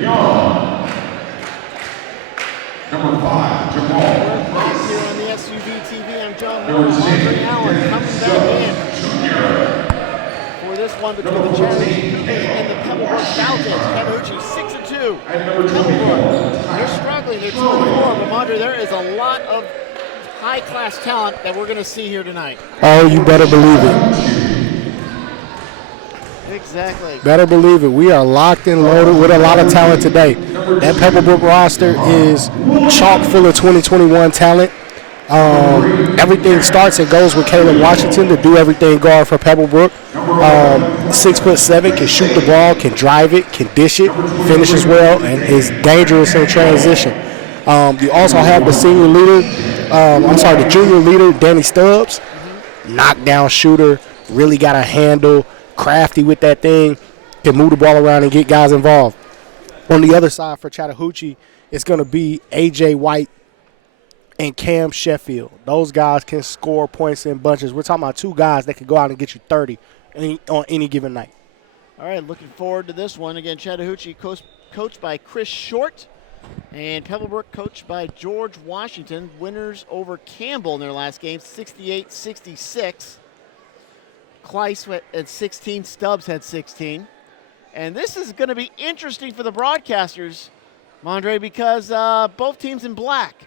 Number 5, Jamal. We're back here on the SUV TV. I'm John Moore. Andre Allen coming back in for this one between the Chattahoochee Cougars and the Pebblebrook Falcons. Chattahoochee 6-2. Pebblebrook, they're struggling. They're 2-4. But Andre, there is a lot of high-class talent that we're going to see here tonight. Oh, you better believe it. Exactly. Better believe it. We are locked and loaded with a lot of talent today. That Pebblebrook roster is chock full of 2021 talent. Everything starts and goes with Caleb Washington to do everything guard for Pebblebrook. 6'7", can shoot the ball, can drive it, can dish it, finishes well, and is dangerous in transition. You also have the the junior leader, Danny Stubbs. Knockdown shooter, really got a handle, crafty with that thing, can move the ball around and get guys involved. On the other side for Chattahoochee, it's going to be A.J. White and Cam Sheffield. Those guys can score points in bunches. We're talking about two guys that can go out and get you 30 on any given night. All right, looking forward to this one. Again, Chattahoochee coached by Chris Short and Pebblebrook coached by George Washington. Winners over Campbell in their last game, 68-66. Kleiss had 16, Stubbs had 16. And this is going to be interesting for the broadcasters, Mondre, because both teams in black.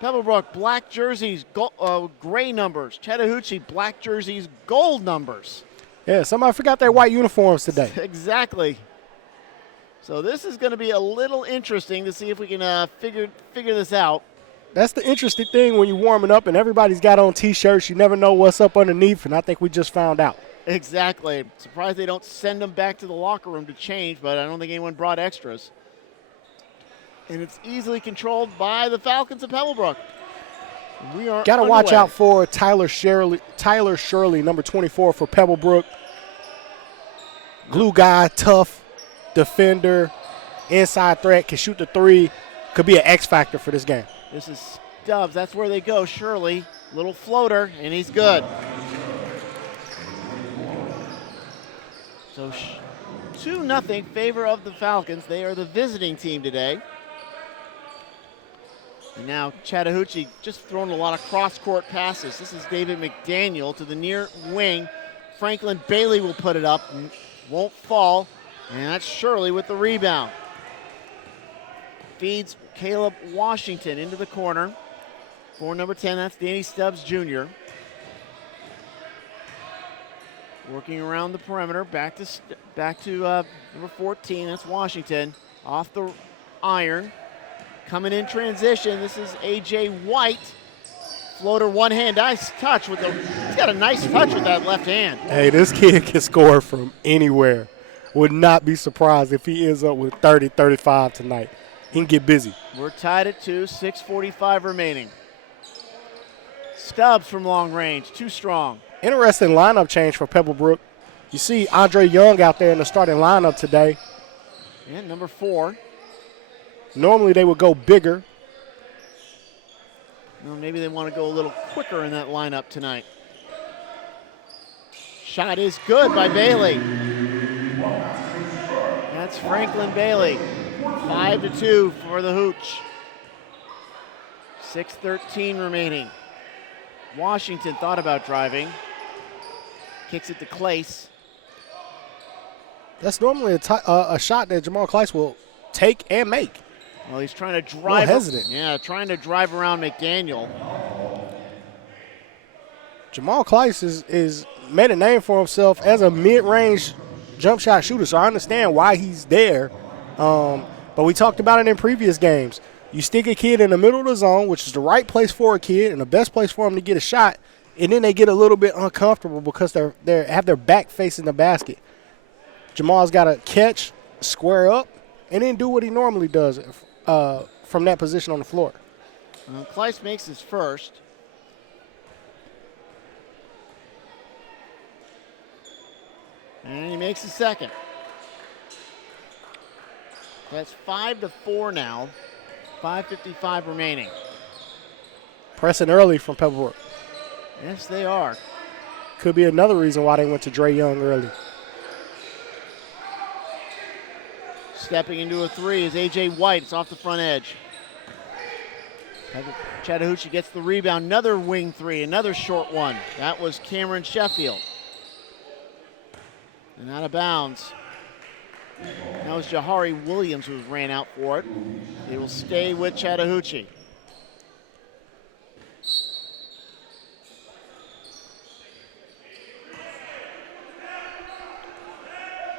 Pebblebrook, black jerseys, gray numbers. Chattahoochee, black jerseys, gold numbers. Yeah, somebody forgot their white uniforms today. Exactly. So this is going to be a little interesting to see if we can figure this out. That's the interesting thing when you're warming up and everybody's got on T-shirts. You never know what's up underneath, and I think we just found out. Exactly. Surprised they don't send them back to the locker room to change, but I don't think anyone brought extras. And it's easily controlled by the Falcons of Pebblebrook. We are got to watch out for Tyler Shirley, number 24 for Pebblebrook. Glue guy, tough defender, inside threat, can shoot the three, could be an X factor for this game. This is Stubbs. That's where they go. Shirley, little floater, and he's good. So 2-0 favor of the Falcons. They are the visiting team today. And now Chattahoochee just throwing a lot of cross-court passes. This is David McDaniel to the near wing. Franklin Bailey will put it up. Won't fall. And that's Shirley with the rebound. Feeds Caleb Washington into the corner. For number 10, that's Danny Stubbs Jr. Working around the perimeter. Back to number 14, that's Washington. Off the iron. Coming in transition, this is A.J. White. Floater one hand, nice touch he's got a nice touch with that left hand. Hey, this kid can score from anywhere. Would not be surprised if he ends up with 30, 35 tonight. He can get busy. We're tied at 2, 6:45 remaining. Stubbs from long range, too strong. Interesting lineup change for Pebblebrook. You see Andre Young out there in the starting lineup today. And number 4. Normally they would go bigger. Well, maybe they want to go a little quicker in that lineup tonight. Shot is good by Bailey. That's Franklin Bailey. 5-2 for the Hooch. 6:13 remaining. Washington thought about driving. Kicks it to Kleiss. That's normally a shot that Jamal Kleiss will take and make. Well, he's trying to drive. Hesitant. Yeah, trying to drive around McDaniel. Jamal Kleiss is made a name for himself as a mid-range jump shot shooter, so I understand why he's there. But we talked about it in previous games. You stick a kid in the middle of the zone, which is the right place for a kid and the best place for him to get a shot, and then they get a little bit uncomfortable because they have their back facing the basket. Jamal's got to catch, square up, and then do what he normally does from that position on the floor. Kleiss makes his first. And he makes his second. That's 5-4 now. 5:55 remaining. Pressing early from Pebblebrook. Yes, they are. Could be another reason why they went to Dre Young early. Stepping into a three is A.J. White. It's off the front edge. Chattahoochee gets the rebound. Another wing three, another short one. That was Cameron Sheffield. And out of bounds. That was Jahari Williams who ran out for it. They will stay with Chattahoochee.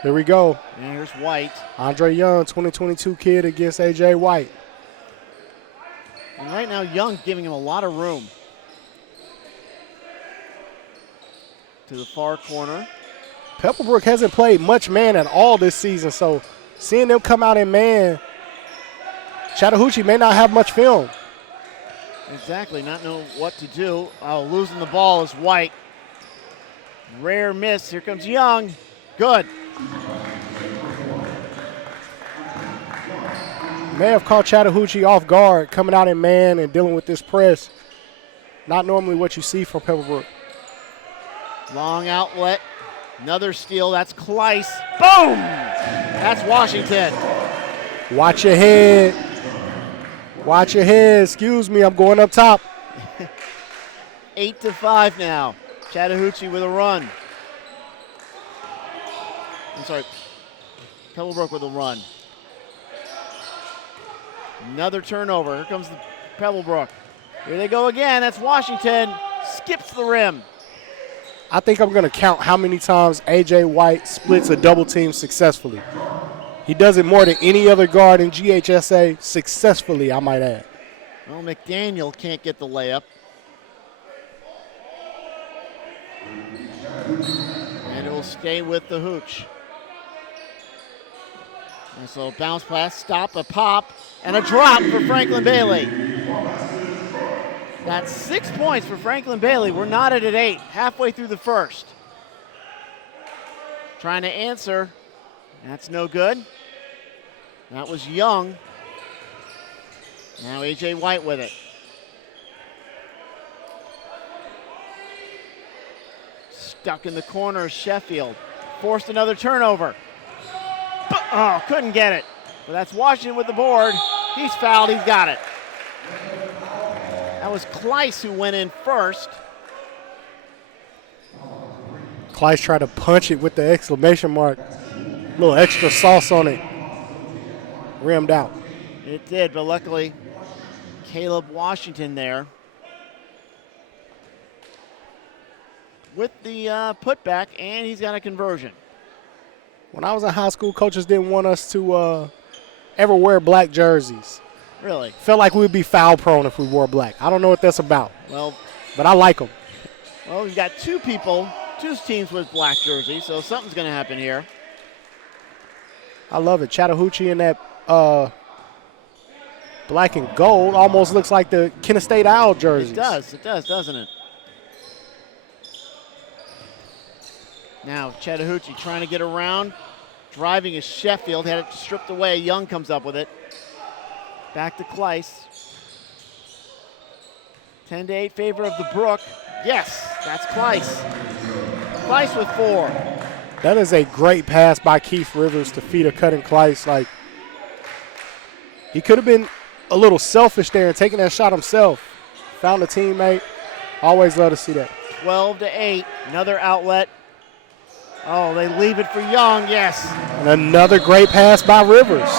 Here we go. And here's White. Andre Young, 2022 kid against A.J. White. And right now, Young's giving him a lot of room. To the far corner. Pebblebrook hasn't played much man at all this season, so seeing them come out in man, Chattahoochee may not have much film. Exactly, not know what to do. Oh, losing the ball is White. Rare miss. Here comes Young. Good. May have caught Chattahoochee off guard, coming out in man and dealing with this press. Not normally what you see from Pebblebrook. Long outlet. Another steal. That's Kleiss. Boom! That's Washington. Watch your head. Watch your head. Excuse me, I'm going up top. 8-5 now. Chattahoochee with a run. I'm sorry. Pebblebrook with a run. Another turnover. Here comes the Pebblebrook. Here they go again. That's Washington. Skips the rim. I think I'm going to count how many times A.J. White splits a double team successfully. He does it more than any other guard in GHSA successfully, I might add. Well, McDaniel can't get the layup. And it will stay with the Hooch. And so bounce pass, stop, a pop, and a drop for Franklin Bailey. That's 6 points for Franklin Bailey. We're knotted at 8, halfway through the first. Trying to answer. That's no good. That was Young. Now A.J. White with it. Stuck in the corner, Sheffield. Forced another turnover. Oh, couldn't get it. But that's Washington with the board. He's fouled, he's got it. That was Kleiss who went in first. Kleiss tried to punch it with the exclamation mark. A little extra sauce on it. Rimmed out. It did, but luckily Caleb Washington there with the putback, and he's got a conversion. When I was in high school, coaches didn't want us to ever wear black jerseys. Really? Felt like we would be foul prone if we wore black. I don't know what that's about. Well, but I like them. Well, we've got two teams with black jerseys, so something's going to happen here. I love it. Chattahoochee in that black and gold almost looks like the Kent State Owl jerseys. It does, doesn't it? Now Chattahoochee trying to get around. Driving is Sheffield, had it stripped away. Young comes up with it. Back to Kleiss. 10-8 favor of the Brook. Yes, that's Kleiss. Kleiss with 4. That is a great pass by Keith Rivers to feed a cutting Kleiss. Like, he could have been a little selfish there and taking that shot himself. Found a teammate. Always love to see that. 12-8. Another outlet. Oh, they leave it for Young. Yes. And another great pass by Rivers.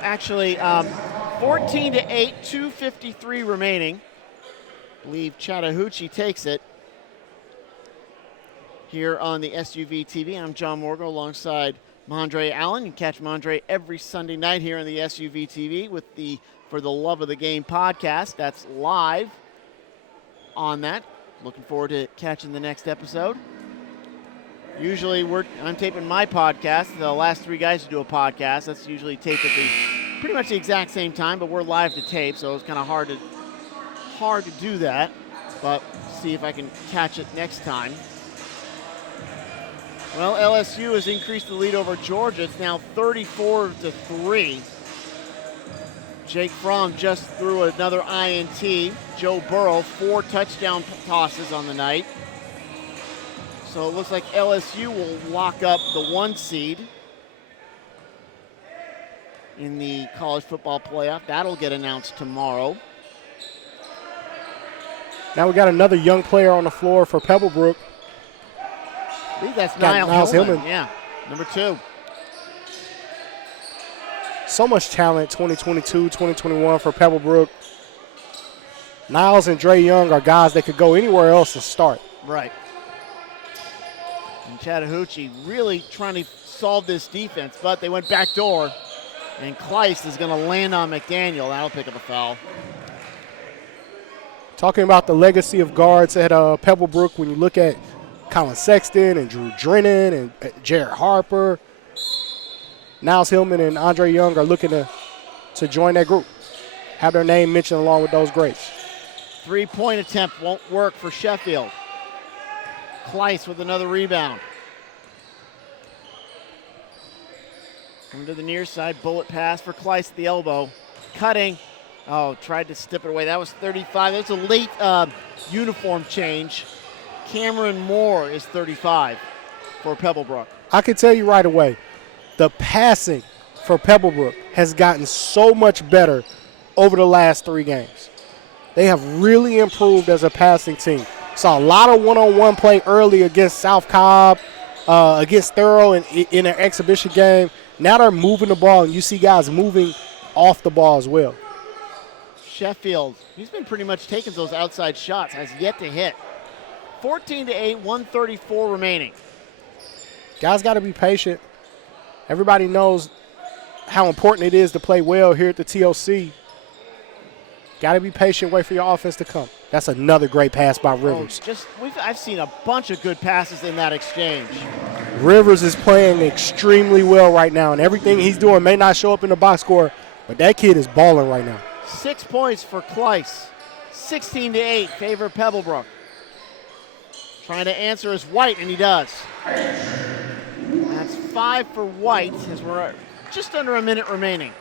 Actually, 14-8, 2:53 remaining. I believe Chattahoochee takes it here on the SUV TV. I'm John Morgan alongside Mondre Allen. You can catch Mondre every Sunday night here on the SUV TV with the For the Love of the Game podcast. That's live on that. Looking forward to catching the next episode. Usually I'm taping my podcast. The last 3 guys who do a podcast, that's usually taped at pretty much the exact same time, but we're live to tape, so it's kind of hard to do that. But see if I can catch it next time. Well, LSU has increased the lead over Georgia. It's now 34-3. Jake Fromm just threw another INT. Joe Burrow, 4 touchdown tosses on the night. So it looks like LSU will lock up the 1 seed. in the college football playoff. That'll get announced tomorrow. Now we got another young player on the floor for Pebblebrook. I think that's Niles Hillman. Yeah, number 2. So much talent, 2022, 2021 for Pebblebrook. Niles and Dre Young are guys that could go anywhere else and start. Right. And Chattahoochee really trying to solve this defense, but they went backdoor, and Kleist is going to land on McDaniel. That'll pick up a foul. Talking about the legacy of guards at Pebblebrook, when you look at Colin Sexton and Drew Drennan and Jared Harper, Niles Hillman and Andre Young are looking to join that group, have their name mentioned along with those greats. 3-point attempt won't work for Sheffield. Kleist with another rebound. Coming to the near side, bullet pass for Kleist at the elbow. Cutting. Oh, tried to step it away. That was 35. That was a late uniform change. Cameron Moore is 35 for Pebblebrook. I can tell you right away, the passing for Pebblebrook has gotten so much better over the last 3 games. They have really improved as a passing team. Saw a lot of one-on-one play early against South Cobb, against Thorough in their exhibition game. Now they're moving the ball, and you see guys moving off the ball as well. Sheffield, he's been pretty much taking those outside shots, has yet to hit. 14-8, 134 remaining. Guys got to be patient. Everybody knows how important it is to play well here at the TOC. Got to be patient, wait for your offense to come. That's another great pass by Rivers. I've seen a bunch of good passes in that exchange. Rivers is playing extremely well right now, and everything he's doing may not show up in the box score, but that kid is balling right now. 6 points for Kleist. 16-8, favor Pebblebrook. Trying to answer is White, and he does. That's 5 for White as we're just under a minute remaining.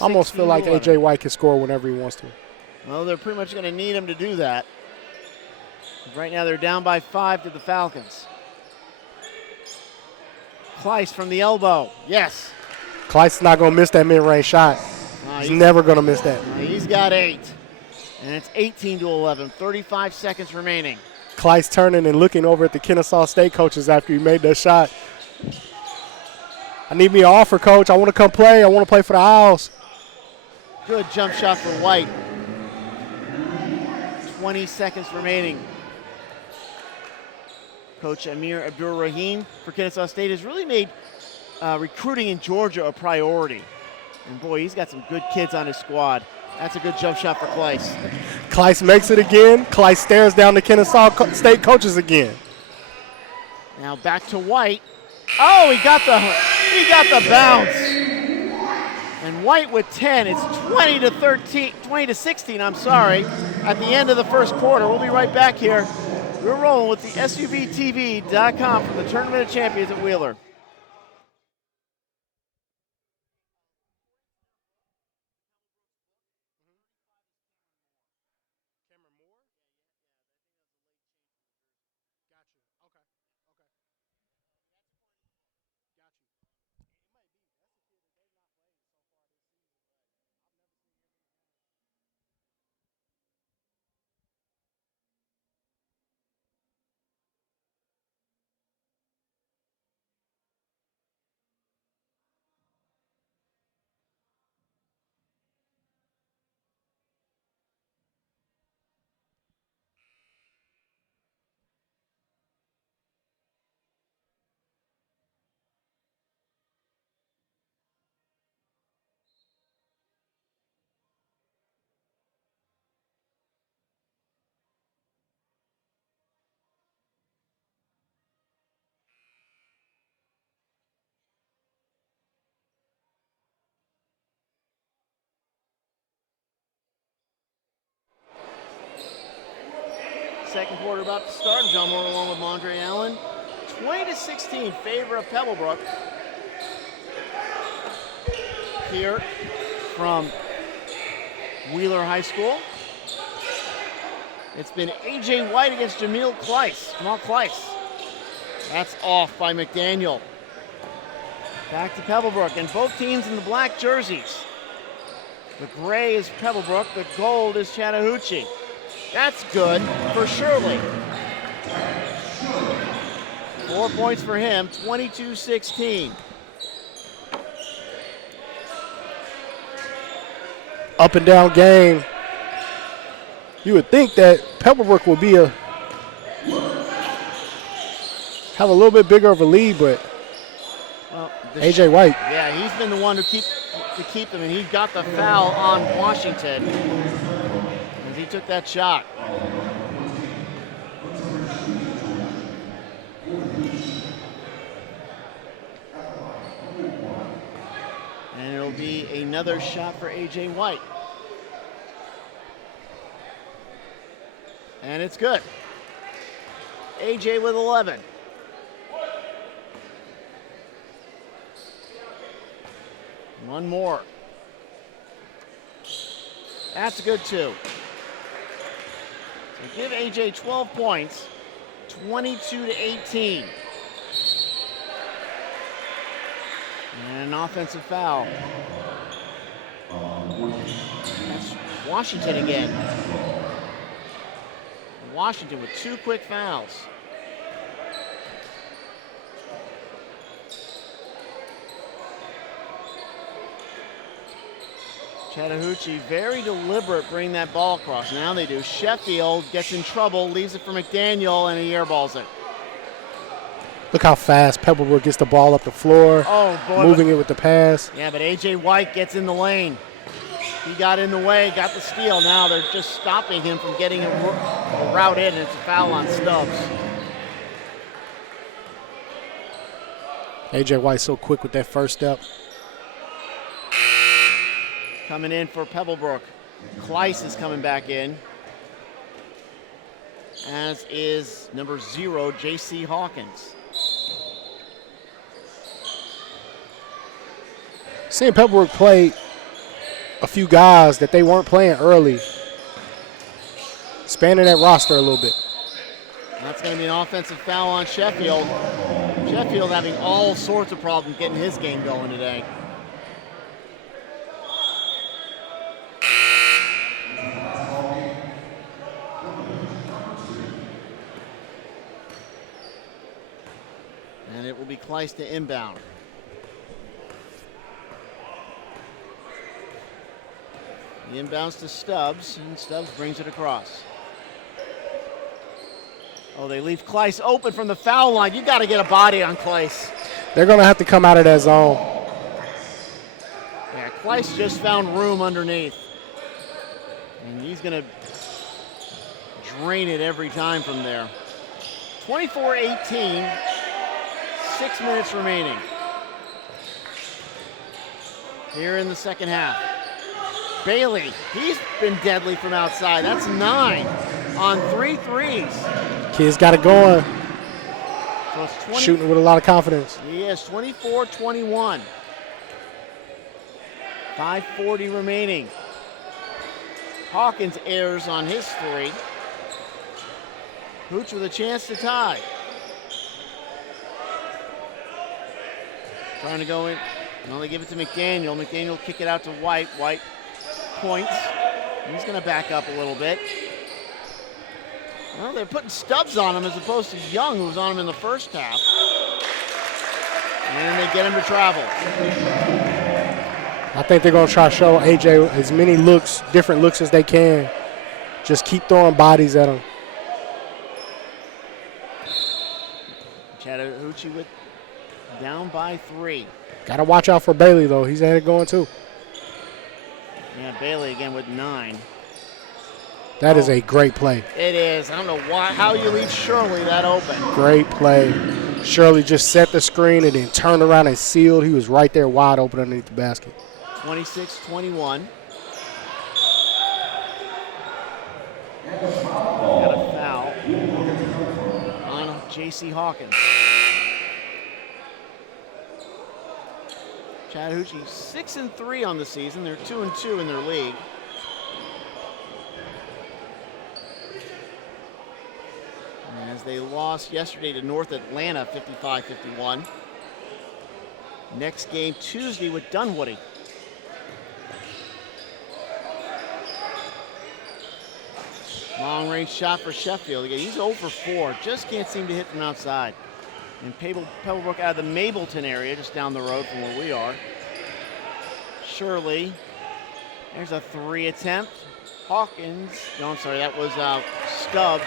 I almost feel like A.J. White can score whenever he wants to. Well, they're pretty much going to need him to do that. Right now they're down by 5 to the Falcons. Kleist from the elbow. Yes. Kleist's not going to miss that mid-range shot. He's never going to miss that. He's got 8. And it's 18-11. 35 seconds remaining. Kleist turning and looking over at the Kennesaw State coaches after he made that shot. I need me an offer, coach. I want to come play. I want to play for the Owls. Good jump shot for White. 20 seconds remaining. Coach Amir Abdur-Rahim for Kennesaw State has really made recruiting in Georgia a priority. And boy, he's got some good kids on his squad. That's a good jump shot for Kleist. Kleist makes it again. Kleist stares down the Kennesaw State coaches again. Now back to White. Oh, he got the bounce. And White with 10. It's 20-16, I'm sorry, at the end of the first quarter. We'll be right back here. We're rolling with the SUVTV.com from the Tournament of Champions at Wheeler. Second quarter about to start. John Moore along with Mondre Allen. 20-16, favor of Pebblebrook. Here from Wheeler High School. It's been A.J. White against Jamal Kleist. That's off by McDaniel. Back to Pebblebrook, and both teams in the black jerseys. The gray is Pebblebrook, the gold is Chattahoochee. That's good for Shirley. 4 points for him, 22-16. Up and down game. You would think that Pebblebrook will have a little bit bigger of a lead, but well, AJ White. Yeah, he's been the one to keep them, and he got the foul on Washington as he took that shot. And it'll be another shot for AJ White. And it's good. AJ with 11. One more. That's good too. So give AJ 12 points, 22-18. And an offensive foul. That's Washington again. Washington with 2 quick fouls. Chattahoochee very deliberate bring that ball across. Now they do. Sheffield gets in trouble, leaves it for McDaniel, and he airballs it. Look how fast Pebblebrook gets the ball up the floor, oh, boy, moving it with the pass. Yeah, but A.J. White gets in the lane. He got in the way, got the steal. Now they're just stopping him from getting a route in, and it's a foul on Stubbs. A.J. White so quick with that first step. Coming in for Pebblebrook. Kleiss is coming back in, as is number 0, J.C. Hawkins. Seeing Pebblebrook play a few guys that they weren't playing early, expanding that roster a little bit. That's going to be an offensive foul on Sheffield. Sheffield having all sorts of problems getting his game going today. And it will be Kleiss to inbound. The inbounds to Stubbs, and Stubbs brings it across. Oh, they leave Kleiss open from the foul line. You got to get a body on Kleiss. They're going to have to come out of that zone. Yeah, Kleiss just found room underneath. And he's going to drain it every time from there. 24-18, 6 minutes remaining here in the second half. Bailey, he's been deadly from outside. That's 9 on 3 threes. Kid's got it going. So it's 20, shooting with a lot of confidence. He is 24-21. 5:40 remaining. Hawkins airs on his 3. Hooch with a chance to tie. Trying to go in. Well, they give it to McDaniel. McDaniel kick it out to White. White points. He's going to back up a little bit. Well, they're putting Stubbs on him as opposed to Young, who was on him in the first half. And they get him to travel. I think they're going to try to show AJ as many looks, different looks as they can. Just keep throwing bodies at him. Chattahoochee with down by 3. Got to watch out for Bailey, though. He's had it going, too. Yeah, Bailey again with 9. That is a great play. It is. I don't know how you leave Shirley that open. Great play. Shirley just set the screen and then turned around and sealed. He was right there wide open underneath the basket. 26-21. Got a foul on J.C. Hawkins. Chattahoochee 6-3 on the season. They're 2-2 in their league. As they lost yesterday to North Atlanta 55-51. Next game Tuesday with Dunwoody. Long range shot for Sheffield. Again, he's 0 for 4. Just can't seem to hit from outside. And Pebblebrook out of the Mableton area, just down the road from where we are. Shirley. There's a 3 attempt. Hawkins. No, I'm sorry, that was Stubbs.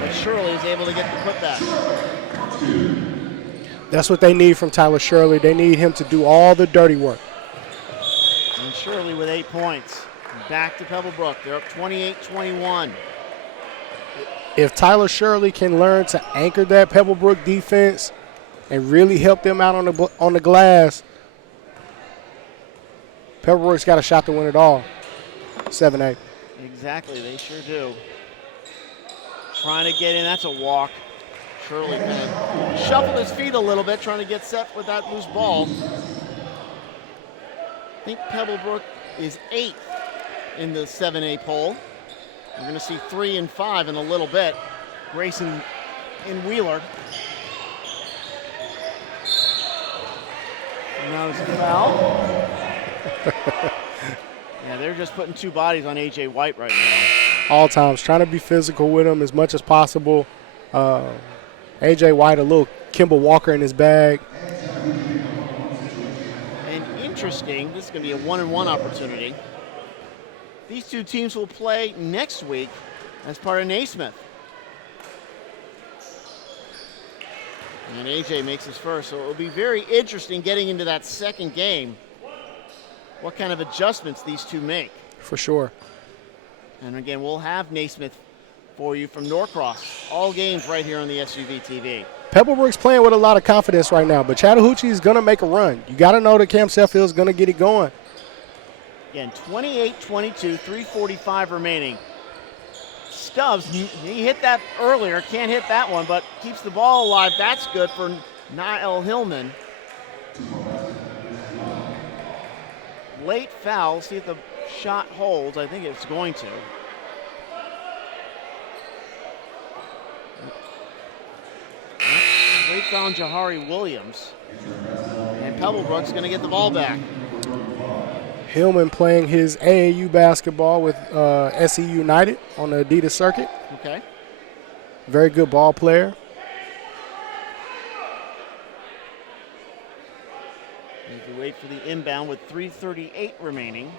But Shirley is able to get the putback. That's what they need from Tyler Shirley. They need him to do all the dirty work. And Shirley with 8 points. Back to Pebblebrook. They're up 28-21. If Tyler Shirley can learn to anchor that Pebblebrook defense and really help them out on the glass, Pebblebrook's got a shot to win it all. 7-8. Exactly, they sure do. Trying to get in, that's a walk. Shirley kind of shuffled his feet a little bit, trying to get set with that loose ball. I think Pebblebrook is 8th in the 7A poll. We're going to see 3 and 5 in a little bit. Grayson and Wheeler. And now there's a foul. Yeah, they're just putting 2 bodies on A.J. White right now. All times, trying to be physical with him as much as possible. A.J. White, a little Kimball Walker in his bag. And interesting, this is going to be a 1-and-1 opportunity. These 2 teams will play next week as part of Naismith. And A.J. makes his first, so it will be very interesting getting into that second game, what kind of adjustments these 2 make. For sure. And again, we'll have Naismith for you from Norcross. All games right here on the SUV TV. Pebblebrook's playing with a lot of confidence right now, but Chattahoochee is going to make a run. You got to know that Cam Sheffield is going to get it going. Again, 28-22, 3:45 remaining. Stubbs, he hit that earlier, can't hit that one, but keeps the ball alive. That's good for Niall Hillman. Late foul, see if the shot holds. I think it's going to. Late foul on Jahari Williams. And Pebblebrook's going to get the ball back. Hillman playing his AAU basketball with SE United on the Adidas circuit. Okay. Very good ball player. As we wait for the inbound with 3:38 remaining.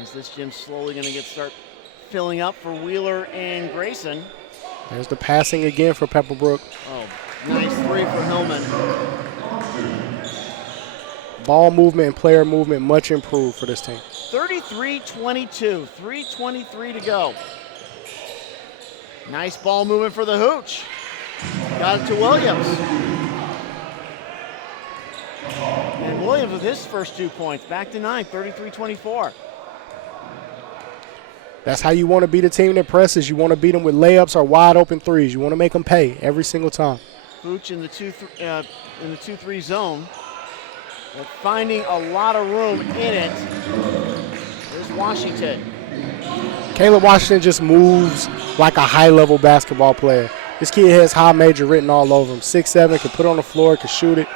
Is this gym slowly going to start filling up for Wheeler and Grayson? There's the passing again for Pebblebrook. Oh, nice 3 for Hillman. Ball movement and player movement much improved for this team. 33-22, 3:23 to go. Nice ball movement for the Hooch. Got it to Williams. And Williams with his first 2 points, back to 9, 33-24. That's how you want to beat a team that presses. You want to beat them with layups or wide open threes. You want to make them pay every single time. Hooch in the 2-3 zone. But finding a lot of room in it. There's Washington. Caleb Washington just moves like a high-level basketball player. This kid has high major written all over him. 6'7", can put it on the floor, can shoot it.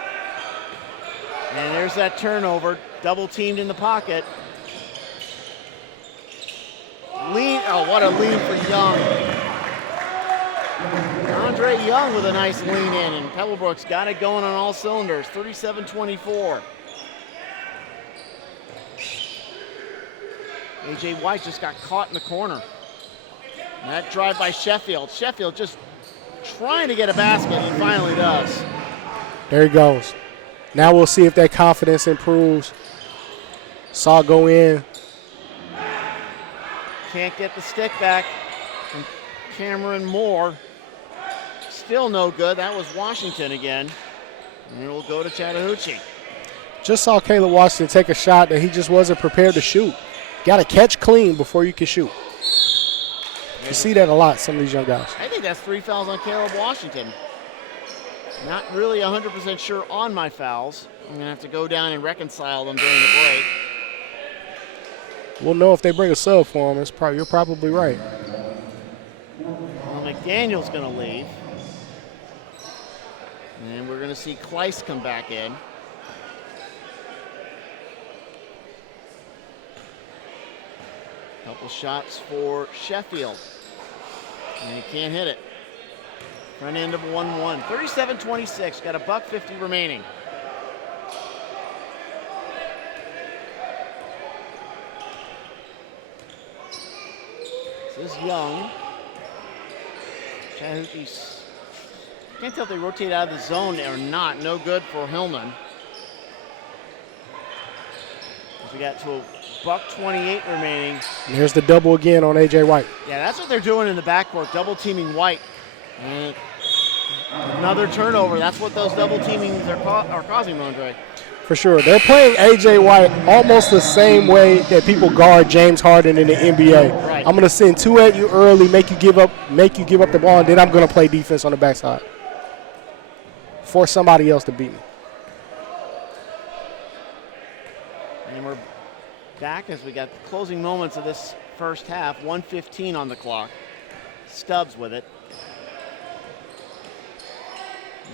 And there's that turnover. Double teamed in the pocket. Oh, what a lean for Young. Andre Young with a nice lean in, and Pebblebrook's got it going on all cylinders, 37-24. A.J. White just got caught in the corner. And that drive by Sheffield. Sheffield just trying to get a basket, and he finally does. There he goes. Now we'll see if that confidence improves. Saw it go in. Can't get the stick back from Cameron Moore. Still no good. That was Washington again. And it'll go to Chattahoochee. Just saw Caleb Washington take a shot that he just wasn't prepared to shoot. Got to catch clean before you can shoot. You see that a lot, some of these young guys. I think that's 3 fouls on Caleb Washington. Not really 100% sure on my fouls. I'm going to have to go down and reconcile them during the break. We'll know if they bring a sub for him. You're probably right. Well, McDaniel's going to leave. And we're going to see Kleiss come back in. Couple shots for Sheffield. And he can't hit it. Front end of 1-1. 37-26. Got a $1.50 remaining. This is Young. Chattahoochee's. Can't tell if they rotate out of the zone or not. No good for Hillman. We got to a $1.28 remaining. And there's the double again on A.J. White. Yeah, that's what they're doing in the backcourt, double teaming White. And another turnover. That's what those double teamings are causing, Mondre. For sure. They're playing A.J. White almost the same way that people guard James Harden in the NBA. Right. I'm going to send two at you early, make you give up the ball, and then I'm going to play defense on the backside. Force somebody else to beat me. And we're back as we got the closing moments of this first half. 1:15 on the clock. Stubbs with it.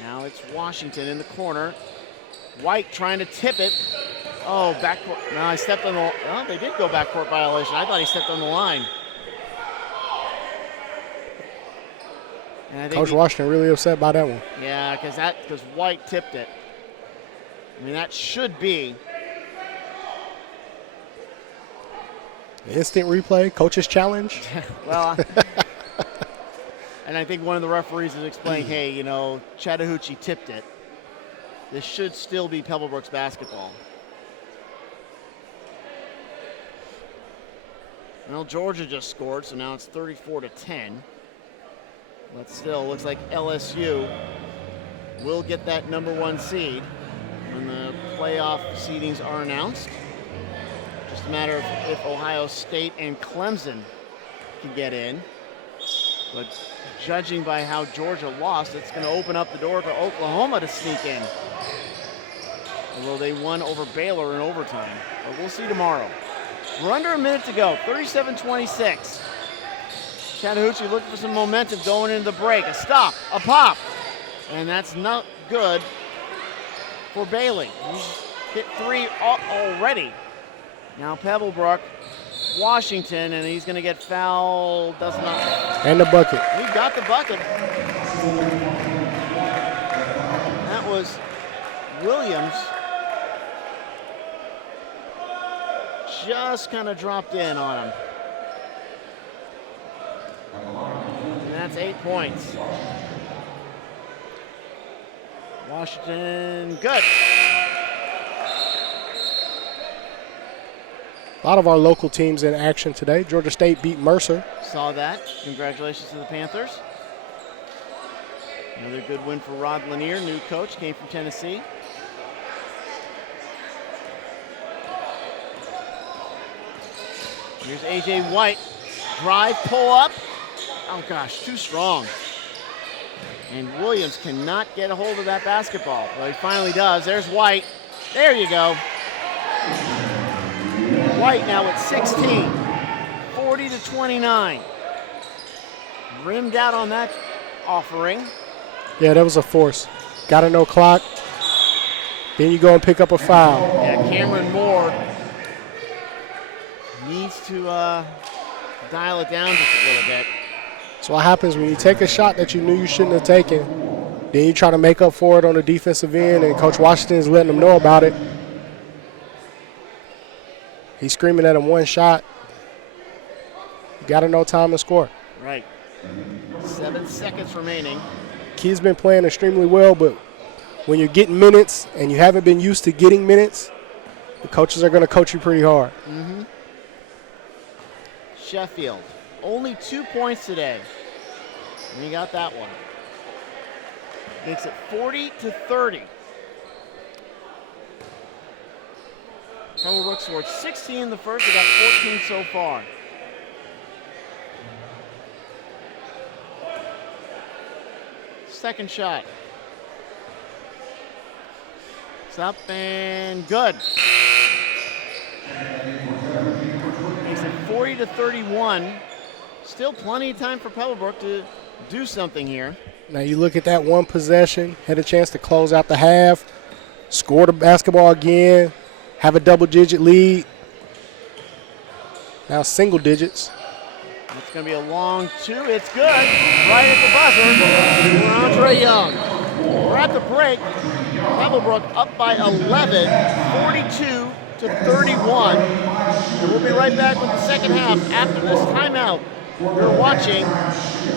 Now it's Washington in the corner. White trying to tip it. Oh, backcourt. No, I stepped on the. Oh, they did go backcourt violation. I thought he stepped on the line. And I think Coach Washington really upset by that one. Yeah, because White tipped it. I mean, that should be. Instant replay, coach's challenge. Well, and I think one of the referees is explaining, hey, you know, Chattahoochee tipped it. This should still be Pebblebrook's basketball. Well, Georgia just scored, so now it's 34-10. But still, looks like LSU will get that #1 seed when the playoff seedings are announced. Just a matter of if Ohio State and Clemson can get in. But judging by how Georgia lost, it's going to open up the door to Oklahoma to sneak in. Although they won over Baylor in overtime. But we'll see tomorrow. We're under a minute to go, 37-26. Chattahoochee looking for some momentum going into the break. A stop, a pop. And that's not good for Bailey. He's hit 3 already. Now Pebblebrook, Washington, and he's going to get fouled. Does not. And the bucket. He got the bucket. That was Williams. Just kind of dropped in on him. And that's 8 points. Washington, good. A lot of our local teams in action today. Georgia State beat Mercer. Saw that. Congratulations to the Panthers. Another good win for Rod Lanier, new coach, came from Tennessee. Here's A.J. White. Drive, pull up. Oh gosh, too strong. And Williams cannot get a hold of that basketball. Well, he finally does. There's White. There you go. White now at 16. 40-29. Rimmed out on that offering. Yeah, that was a force. Got to know clock. Then you go and pick up a foul. Yeah, Cameron Moore needs to dial it down just a little bit. So what happens when you take a shot that you knew you shouldn't have taken, then you try to make up for it on the defensive end, and Coach Washington is letting them know about it. He's screaming at him one shot. You got to know time and score. Right. 7 seconds remaining. Kid's been playing extremely well, but when you're getting minutes and you haven't been used to getting minutes, the coaches are going to coach you pretty hard. Mm-hmm. Sheffield, only 2 points today. And he got that one. Makes it 40-30. Pebblebrook scored 16 in the first. They got 14 so far. Second shot. It's up and good. Makes it 40-31. Still plenty of time for Pebblebrook to do something here. Now you look at that one possession, had a chance to close out the half, score the basketball again, have a double-digit lead. Now single digits. It's going to be a long two. It's good. Right at the buzzer for Andre Young. We're at the break. Pebblebrook up by 11, 42-31. And we'll be right back with the second half after this timeout. You're watching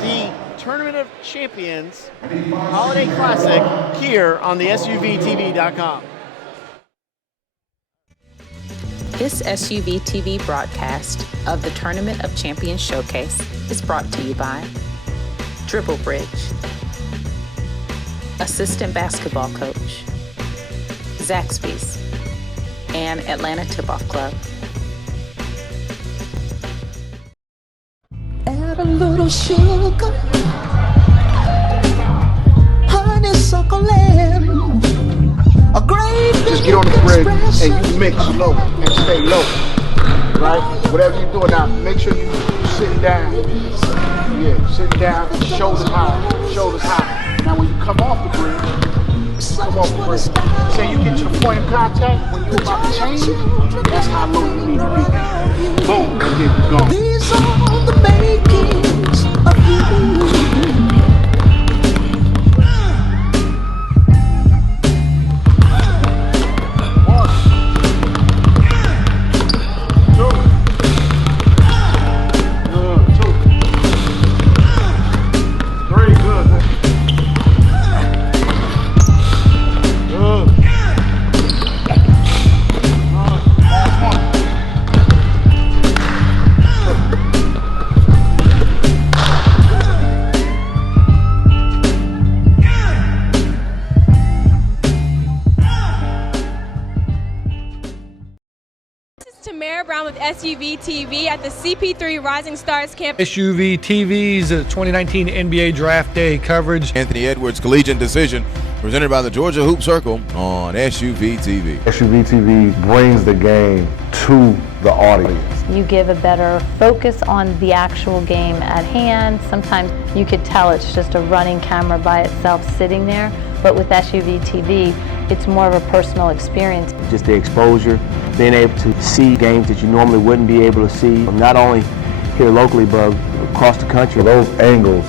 the Tournament of Champions Holiday Classic here on the SUVTV.com. This SUV TV broadcast of the Tournament of Champions Showcase is brought to you by Dribble Bridge, Assistant Basketball Coach, Zaxby's, and Atlanta Tip-Off Club. Add a little sugar, honeysuckle and a great just get on the bridge and you mix low and stay low, right? Whatever you're doing now, make sure you sit down. Yeah, sit down, shoulders high, shoulders high. Now when you come off the bridge, say you get to the point of contact when you're about to change, that's how low you need to be. Boom, and then you're gone. These are the makings of you. With SUV TV at the CP3 Rising Stars Camp. SUV TV's 2019 NBA Draft Day coverage. Anthony Edwards Collegiate Decision presented by the Georgia Hoop Circle on SUV TV. SUV TV brings the game to the audience. You give a better focus on the actual game at hand. Sometimes you could tell it's just a running camera by itself sitting there, but with SUV TV, it's more of a personal experience. Just the exposure, being able to see games that you normally wouldn't be able to see, not only here locally, but across the country. Those angles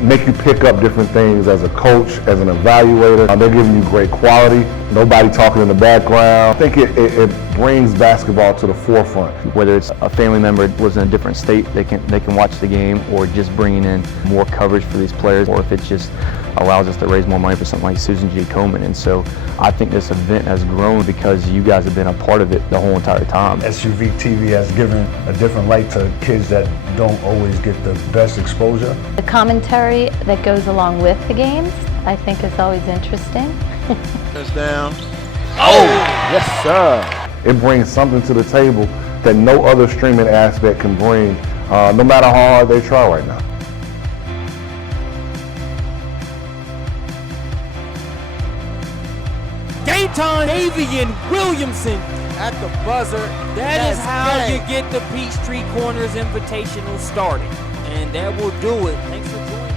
make you pick up different things as a coach, as an evaluator. They're giving you great quality, nobody talking in the background. I think it brings basketball to the forefront. Whether it's a family member that lives in a different state, they can watch the game, or just bringing in more coverage for these players, or if it just allows us to raise more money for something like Susan G. Komen. And so I think this event has grown because you guys have been a part of it the whole entire time. SUV TV has given a different light to kids that don't always get the best exposure. The commentary that goes along with the games, I think, is always interesting. Touchdown. Down. Oh, yes, sir. It brings something to the table that no other streaming aspect can bring, no matter how hard they try right now. Dayton Avian Williamson at the buzzer. That is how you get the Peachtree Corners Invitational started. And that will do it. Thanks for joining us.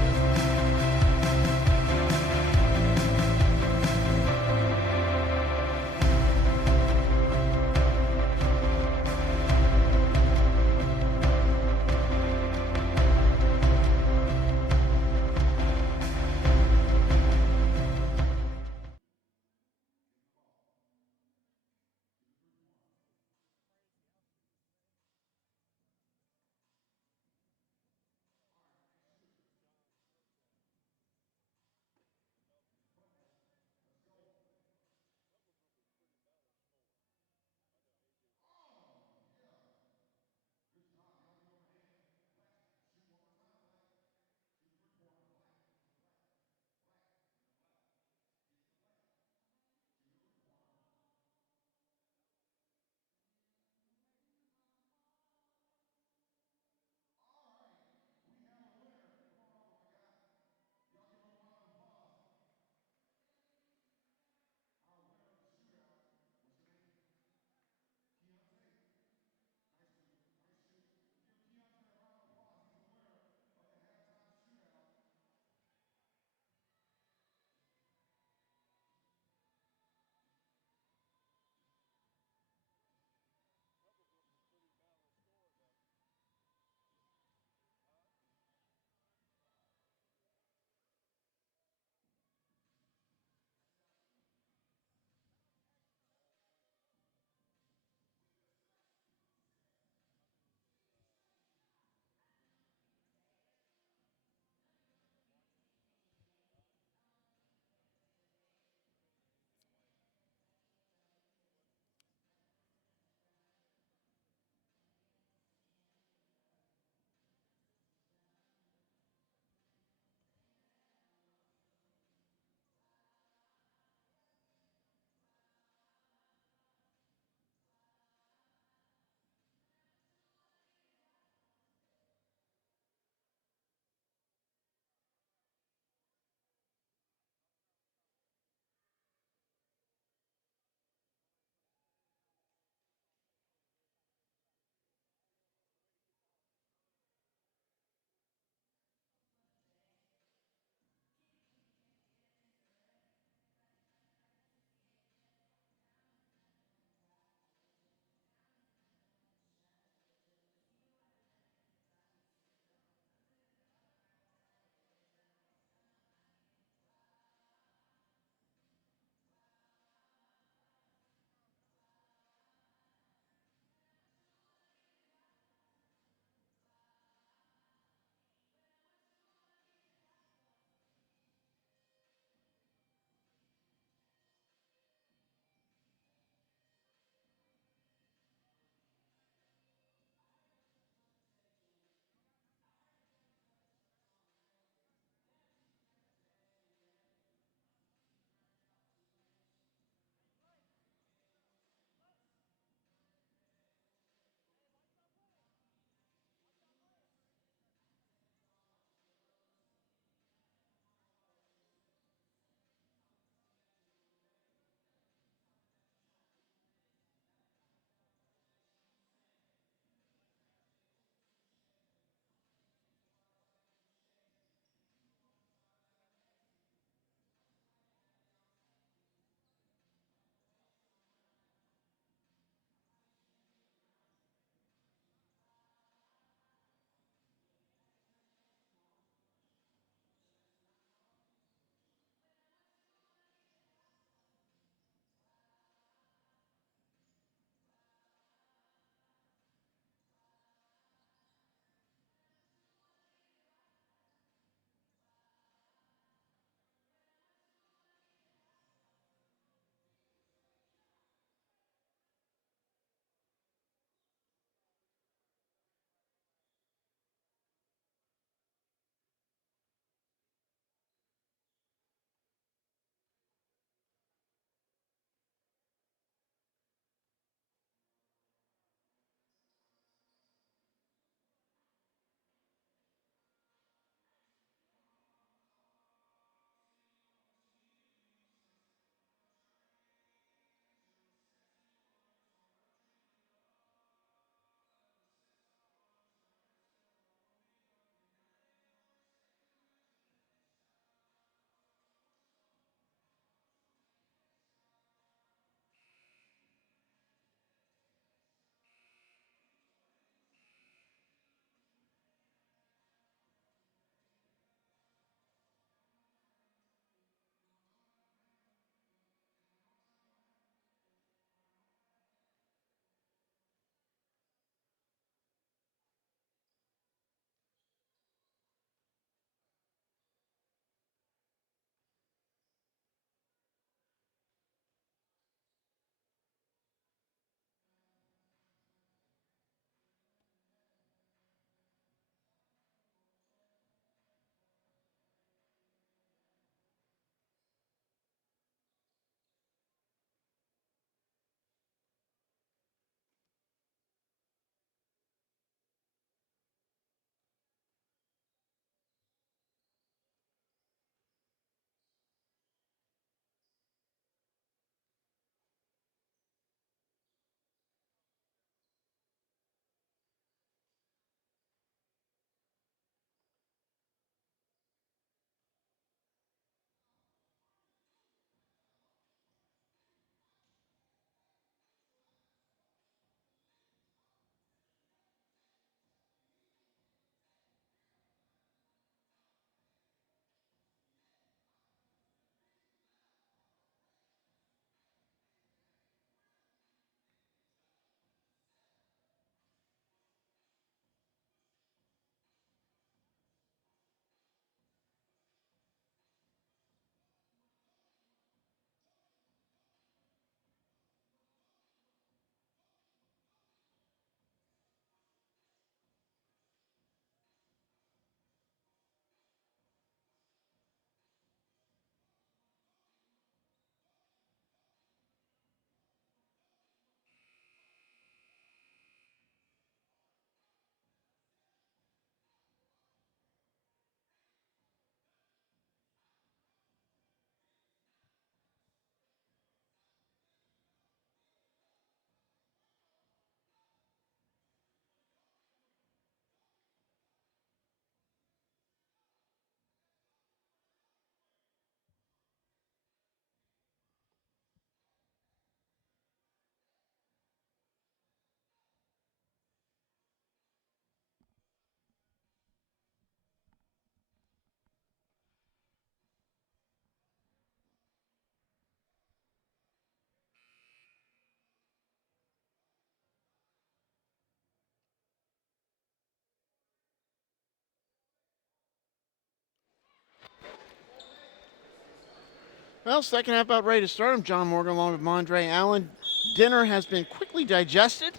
Well, second half about ready to start. I'm John Morgan along with Mondre Allen. Dinner has been quickly digested,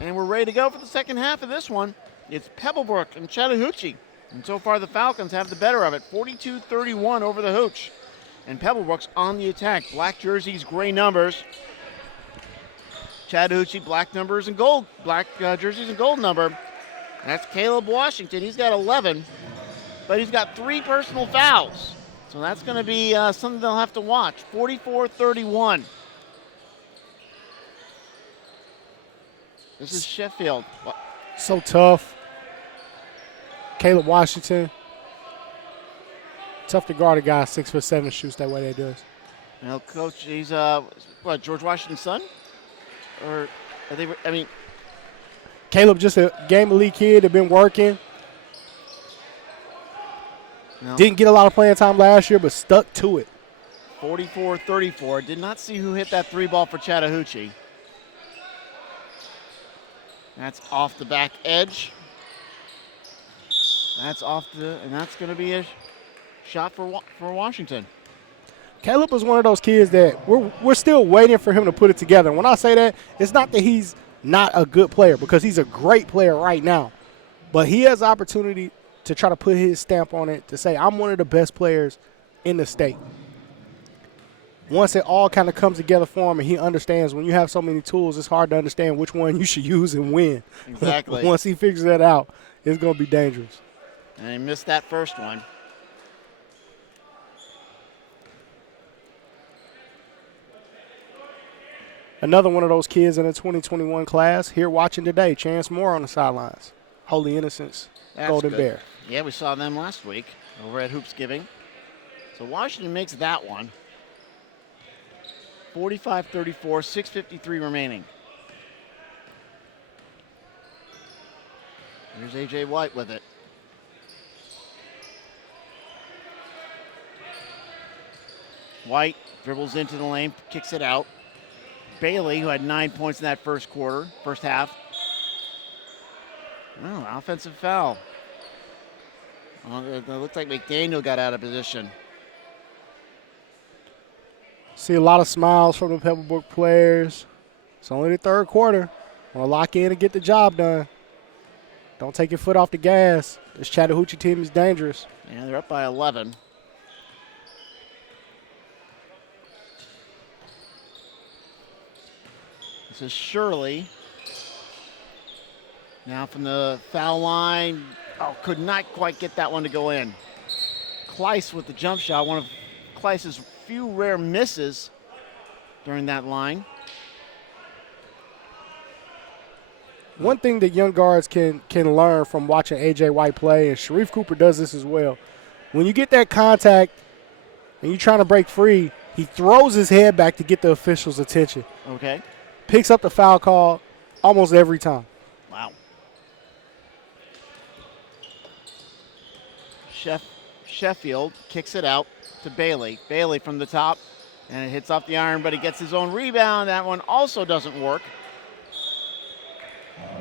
and we're ready to go for the second half of this one. It's Pebblebrook and Chattahoochee. And so far the Falcons have the better of it, 42-31 over the Hooch. And Pebblebrook's on the attack. Black jerseys, gray numbers. Chattahoochee, black numbers and gold. Black jerseys and gold number. That's Caleb Washington. He's got 11, but he's got 3 personal fouls. So that's going to be something they'll have to watch. 44-31. This is Sheffield. So tough. Caleb Washington. Tough to guard a guy 6'7" shoots that way they does. Well, Coach, he's George Washington's son? Or are they? Caleb just a game elite kid. Had been working. No. Didn't get a lot of playing time last year, but stuck to it. 44-34. Did not see who hit that 3 ball for Chattahoochee. That's off the back edge. That's and that's going to be a shot for Washington. Caleb is one of those kids that we're still waiting for him to put it together. And when I say that, it's not that he's not a good player, because he's a great player right now. But he has opportunity to try to put his stamp on it, to say, I'm one of the best players in the state. Once it all kind of comes together for him and he understands when you have so many tools, it's hard to understand which one you should use and when. Exactly. Once he figures that out, it's going to be dangerous. And he missed that first one. Another one of those kids in the 2021 class here watching today, Chance Moore on the sidelines. Holy Innocents, That's Golden good. Bear. Yeah, we saw them last week over at Hoopsgiving. So Washington makes that one. 45-34, 6:53 remaining. Here's A.J. White with it. White dribbles into the lane, kicks it out. Bailey, who had 9 points in that first half. Oh, offensive foul. It looks like McDaniel got out of position. See a lot of smiles from the Pebblebrook players. It's only the third quarter. Want to lock in and get the job done. Don't take your foot off the gas. This Chattahoochee team is dangerous. Yeah, they're up by 11. This is Shirley. Now from the foul line. Oh, could not quite get that one to go in. Kleiss with the jump shot. One of Kleiss's few rare misses during that line. One thing that young guards can learn from watching A.J. White play, and Sharif Cooper does this as well, when you get that contact and you're trying to break free, he throws his head back to get the official's attention. Okay. Picks up the foul call almost every time. Wow. Sheffield kicks it out to Bailey. Bailey from the top, and it hits off the iron, but he gets his own rebound. That one also doesn't work.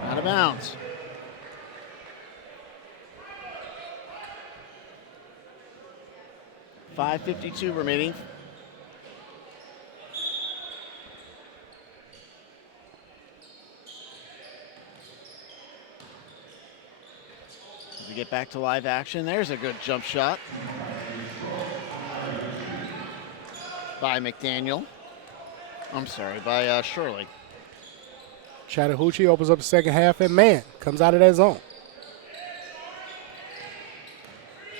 Out of bounds. .552 remaining. As we get back to live action, there's a good jump shot by McDaniel. I'm sorry, by Shirley. Chattahoochee opens up the second half, and man, comes out of that zone.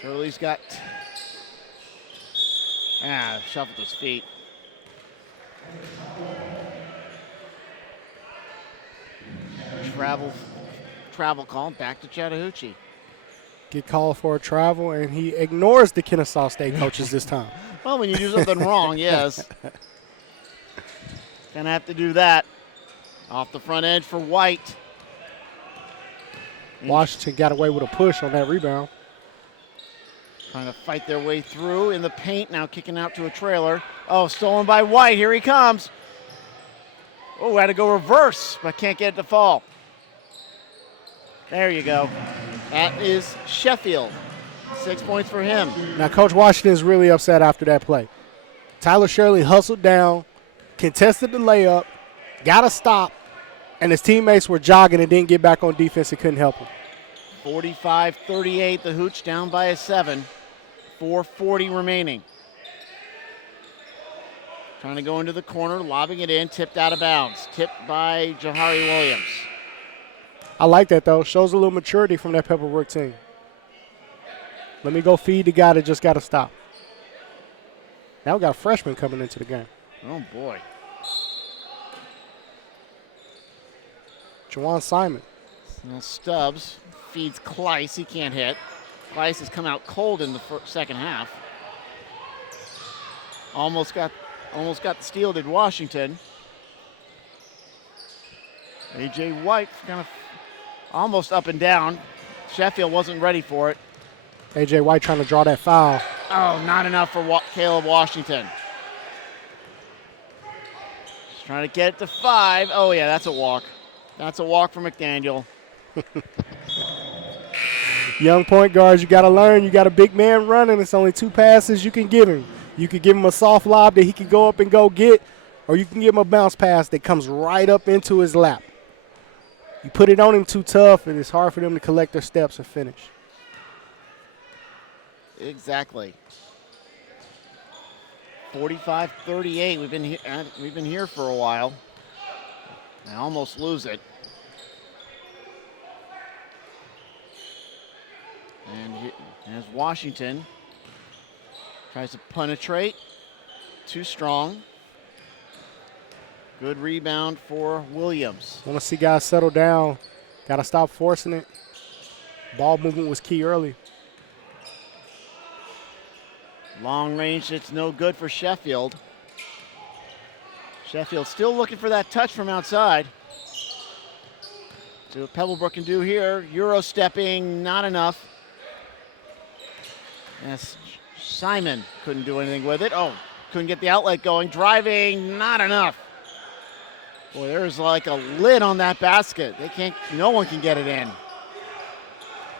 Shirley's got shuffled his feet. Travel call back to Chattahoochee. Get called for a travel, and he ignores the Kennesaw State coaches this time. Well, when you do something wrong, yes. Gonna have to do that. Off the front edge for White. Washington got away with a push on that rebound. Trying to fight their way through in the paint, now kicking out to a trailer. Oh, stolen by White, here he comes. Oh, had to go reverse, but can't get it to fall. There you go. That is Sheffield. 6 points for him. Now, Coach Washington is really upset after that play. Tyler Shirley hustled down, contested the layup, got a stop, and his teammates were jogging and didn't get back on defense and couldn't help him. 45-38, the Hooch down by a 7. 4:40 remaining. Trying to go into the corner, lobbing it in, tipped out of bounds. Tipped by Jahari Williams. I like that, though. Shows a little maturity from that Pebblebrook team. Let me go feed the guy that just got to stop. Now we got a freshman coming into the game. Oh, boy. Juwan Simon. Well, Stubbs feeds Kleiss. He can't hit. Kleiss has come out cold in the second half. Almost got the steal, did Washington. A.J. White kind of almost up and down. Sheffield wasn't ready for it. A.J. White trying to draw that foul. Oh, not enough for Caleb Washington. Just trying to get it to 5. Oh, yeah, that's a walk. That's a walk for McDaniel. Young point guards, you got to learn. You got a big man running. It's only 2 passes you can give him. You can give him a soft lob that he can go up and go get, or you can give him a bounce pass that comes right up into his lap. You put it on him too tough, and it's hard for them to collect their steps and finish. Exactly. 45-38. We've been here for a while. I almost lose it. And as Washington tries to penetrate, too strong. Good rebound for Williams. Want to see guys settle down. Got to stop forcing it. Ball movement was key early. Long range, it's no good for Sheffield. Sheffield still looking for that touch from outside. See what Pebblebrook can do here. Euro stepping, not enough. Yes, Simon couldn't do anything with it. Oh, couldn't get the outlet going. Driving, not enough. Boy, there's like a lid on that basket. No one can get it in.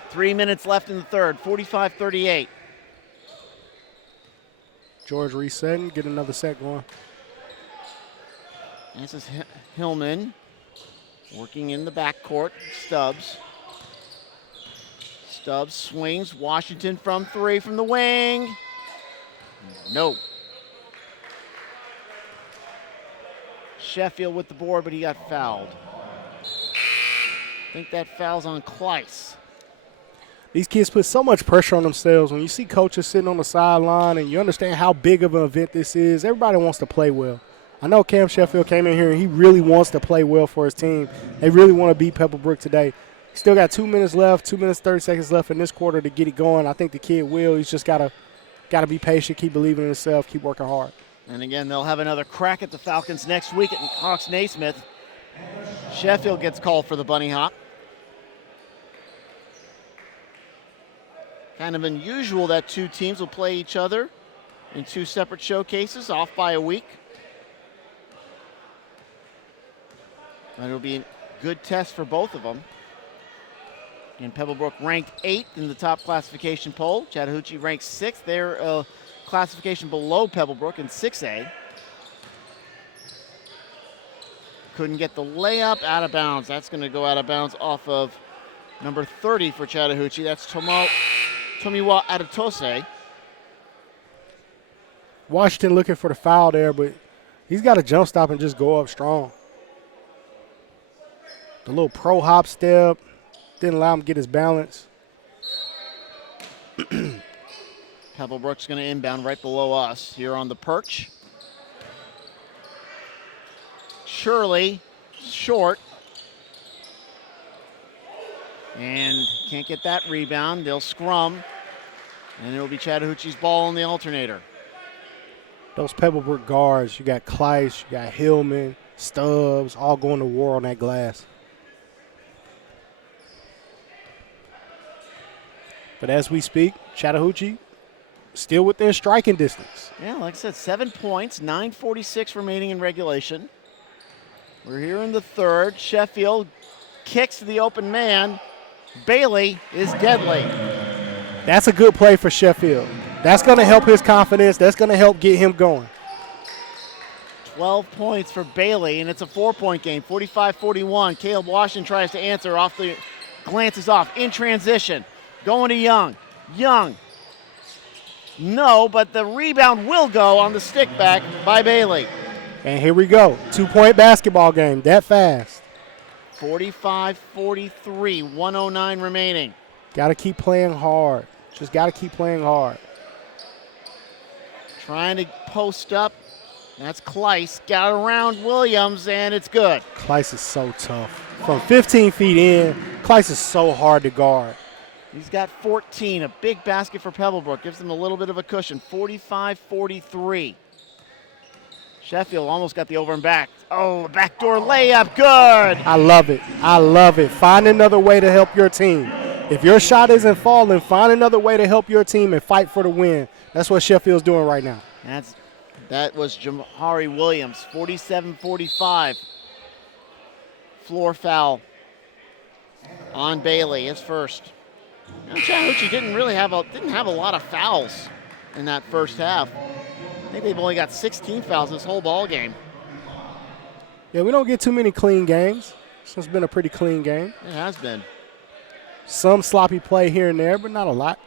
3 minutes left in the third, 45-38. George resetting, get another set going. This is Hillman working in the backcourt. Stubbs. Stubbs swings. Washington from 3 from the wing. No. Sheffield with the board, but he got fouled. I think that foul's on Kleiss. These kids put so much pressure on themselves. When you see coaches sitting on the sideline and you understand how big of an event this is, everybody wants to play well. I know Cam Sheffield came in here and he really wants to play well for his team. They really want to beat Pebblebrook today. Still got 2 minutes left, 2 minutes, 30 seconds left in this quarter to get it going. I think the kid will. He's just got to be patient, keep believing in himself, keep working hard. And again, they'll have another crack at the Falcons next week at Hawks Naismith. Sheffield gets called for the bunny hop. Kind of unusual that 2 teams will play each other in 2 separate showcases, off by a week. And it'll be a good test for both of them. And Pebblebrook ranked 8th in the top classification poll. Chattahoochee ranked 6th. They're classification below Pebblebrook in 6A. Couldn't get the layup, out of bounds. That's going to go out of bounds off of number 30 for Chattahoochee. That's Tomiwa Adatose. Washington looking for the foul there, but he's got to jump stop and just go up strong. The little pro hop step didn't allow him to get his balance. Pebblebrook's going to inbound right below us here on the perch. Shirley, short. And can't get that rebound. They'll scrum. And it'll be Chattahoochee's ball on the alternator. Those Pebblebrook guards, you got Kleiss, you got Hillman, Stubbs, all going to war on that glass. But as we speak, Chattahoochee still within striking distance. Yeah, like I said, 7 points, 9:46 remaining in regulation. We're here in the third. Sheffield kicks to the open man. Bailey is deadly. That's a good play for Sheffield. That's going to help his confidence. That's going to help get him going. 12 points for Bailey, and it's a 4-point game, 45-41. Caleb Washington tries to answer off the, glances off, in transition, going to Young. Young, no, but the rebound will go on the stick back by Bailey. And here we go, 2-point basketball game, that fast. 45-43, 109 remaining. Got to keep playing hard, just got to keep playing hard. Trying to post up. That's Kleiss. Got around Williams, and it's good. Kleiss is so tough. From 15 feet in, Kleiss is so hard to guard. He's got 14. A big basket for Pebblebrook. Gives them a little bit of a cushion. 45-43. Sheffield almost got the over and back. Oh, backdoor layup. Good. I love it. I love it. Find another way to help your team. If your shot isn't falling, find another way to help your team and fight for the win. That's what Sheffield's doing right now. That was Jamari Williams, 47-45. Floor foul on Bailey, his first. Now Chattahoochee didn't have a lot of fouls in that first half. I think they've only got 16 fouls this whole ball game. Yeah, we don't get too many clean games. So it's been a pretty clean game. It has been. Some sloppy play here and there, but not a lot.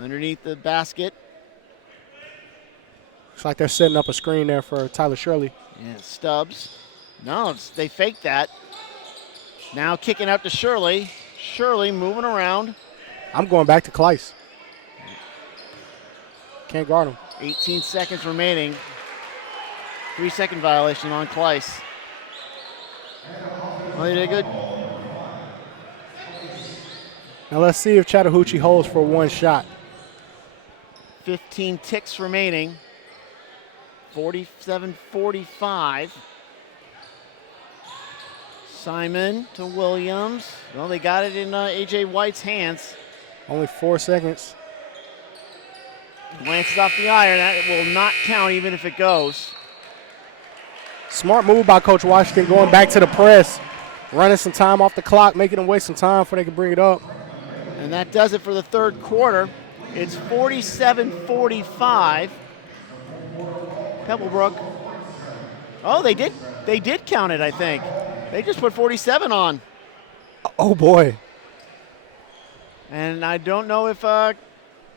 Underneath the basket. Looks like they're setting up a screen there for Tyler Shirley. Yeah, Stubbs. No, they faked that. Now kicking out to Shirley. Shirley moving around. I'm going back to Kleiss. Can't guard him. 18 seconds remaining. 3-second violation on Kleiss. Well, they did good. Now let's see if Chattahoochee holds for one shot. 15 ticks remaining. 47-45. Simon to Williams. Well, they got it in A.J. White's hands. Only 4 seconds. Glances off the iron. That will not count even if it goes. Smart move by Coach Washington, going back to the press, running some time off the clock, making them waste some time before they can bring it up. And that does it for the third quarter. It's 47-45. Pebblebrook. Oh, they did count it, I think. They just put 47 on. Oh, boy. And I don't know if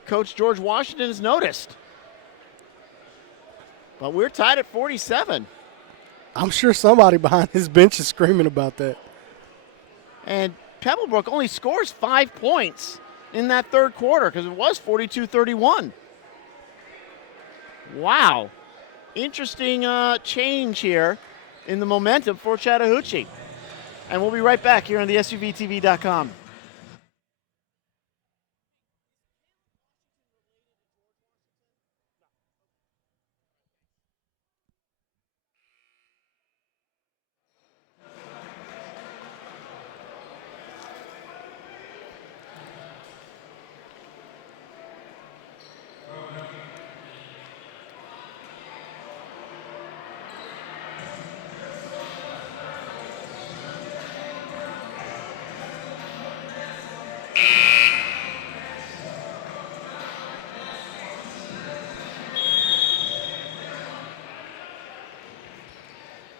Coach George Washington has noticed. But we're tied at 47. I'm sure somebody behind his bench is screaming about that. And Pebblebrook only scores 5 points in that third quarter because it was 42-31. Wow. Interesting change here in the momentum for Chattahoochee. And we'll be right back here on the SUVTV.com.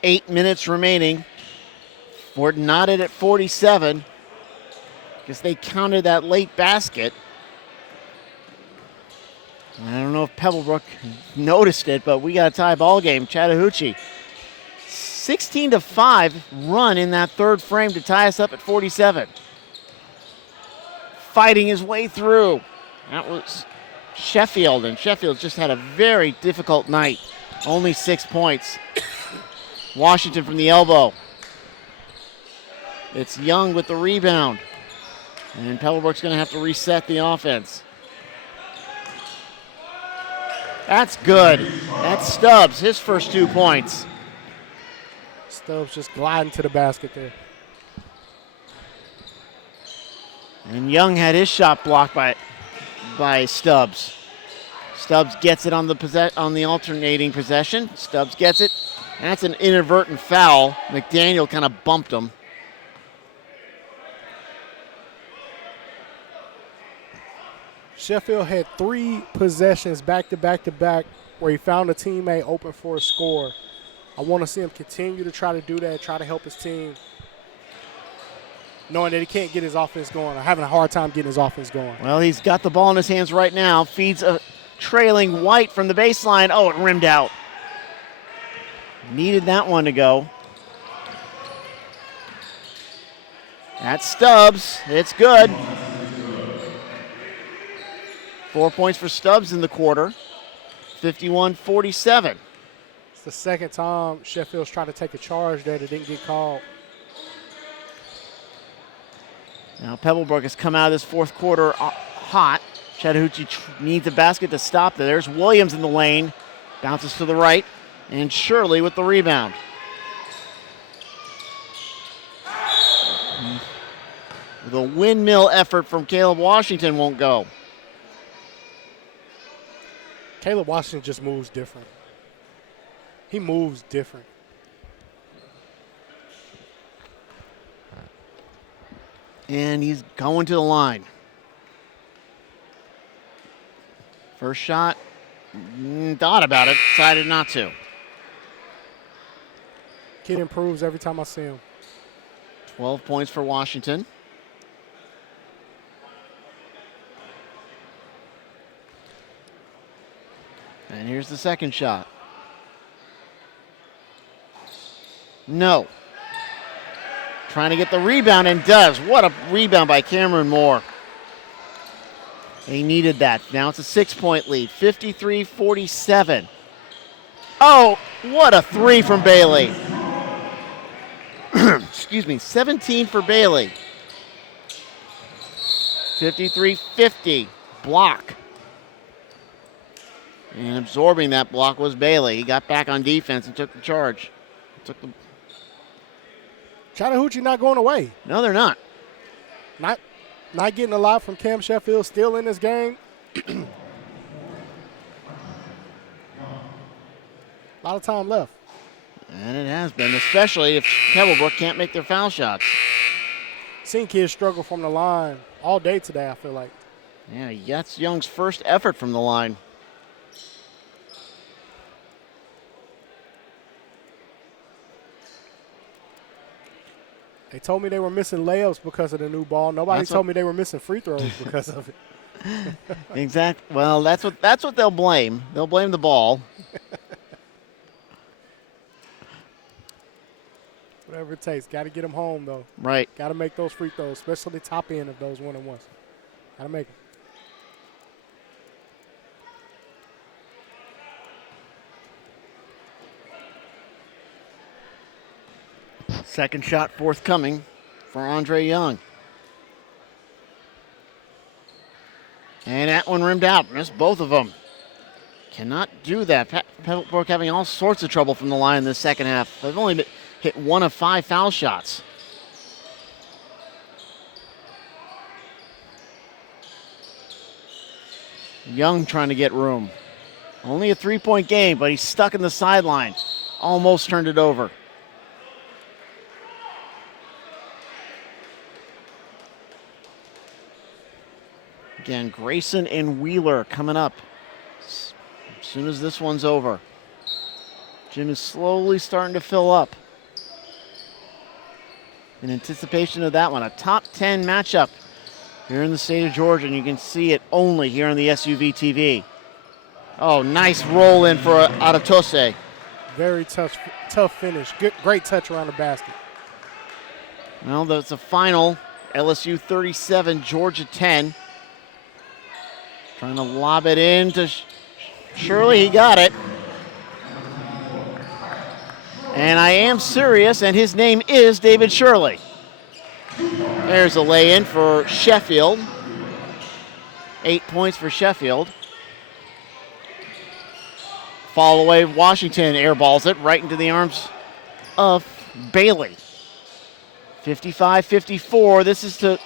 Eight minutes remaining. We're knotted at 47 because they counted that late basket. I don't know if Pebblebrook noticed it, but we got a tie ball game. Chattahoochee 16-5 run in that third frame to tie us up at 47. Fighting his way through. That was Sheffield, and Sheffield just had a very difficult night. Only 6 points. Washington from the elbow. It's Young with the rebound. And Pebblebrook's going to have to reset the offense. That's good. That's Stubbs, his first 2 points. Stubbs just gliding to the basket there. And Young had his shot blocked by Stubbs. Stubbs gets it on the alternating possession. Stubbs gets it. That's an inadvertent foul. McDaniel kind of bumped him. Sheffield had 3 possessions back to back to back where he found a teammate open for a score. I want to see him continue to try to do that, try to help his team, knowing that he can't get his offense going or having a hard time getting his offense going. Well, he's got the ball in his hands right now. Feeds a trailing White from the baseline. Oh, it rimmed out. Needed that one to go. That's Stubbs. It's good. 4 points for Stubbs in the quarter. 51-47. It's the second time Sheffield's tried to take a charge there that didn't get called. Now Pebblebrook has come out of this fourth quarter hot. Chattahoochee needs a basket to stop there. There's Williams in the lane. Bounces to the right. And Shirley with the rebound. The windmill effort from Caleb Washington won't go. Caleb Washington just moves different. He moves different. And he's going to the line. First shot, thought about it, decided not to. Kid improves every time I see him. 12 points for Washington. And here's the second shot. No. Trying to get the rebound and does. What a rebound by Cameron Moore. They needed that. Now it's a 6-point lead, 53-47. Oh, what a three from Bailey. Excuse me, 17 for Bailey. 53-50, block. And absorbing that block was Bailey. He got back on defense and took the charge. Chattahoochee not going away. No, they're not. Not getting a lot from Cam Sheffield, still in this game. A lot of time left. And it has been, especially if Pebblebrook can't make their foul shots. Seen kids struggle from the line all day today, I feel like. Yeah, that's Young's first effort from the line. They told me they were missing layups because of the new ball. Nobody told me they were missing free throws because of it. Exactly. Well, that's what they'll blame. They'll blame the ball. Whatever it takes. Got to get them home, though. Right. Got to make those free throws, especially the top end of those one-on-ones. Got to make them. Second shot forthcoming for Andre Young. And that one rimmed out. Missed both of them. Cannot do that. Pebblebrook having all sorts of trouble from the line in the second half. They've only hit 1 of 5 foul shots. Young trying to get room. Only a 3-point game, but he's stuck in the sideline. Almost turned it over. Again, Grayson and Wheeler coming up as soon as this one's over. Gym is slowly starting to fill up. In anticipation of that one, a top 10 matchup here in the state of Georgia, and you can see it only here on the SUV TV. Oh, nice roll in for out of TOC. Very tough finish. Great touch around the basket. Well, that's a final. LSU 37, Georgia 10. Trying to lob it in to Shirley. He got it. And I am serious, and his name is David Shirley. There's a lay-in for Sheffield. 8 points for Sheffield. Fall away, Washington airballs it right into the arms of Bailey. 55-54. This is it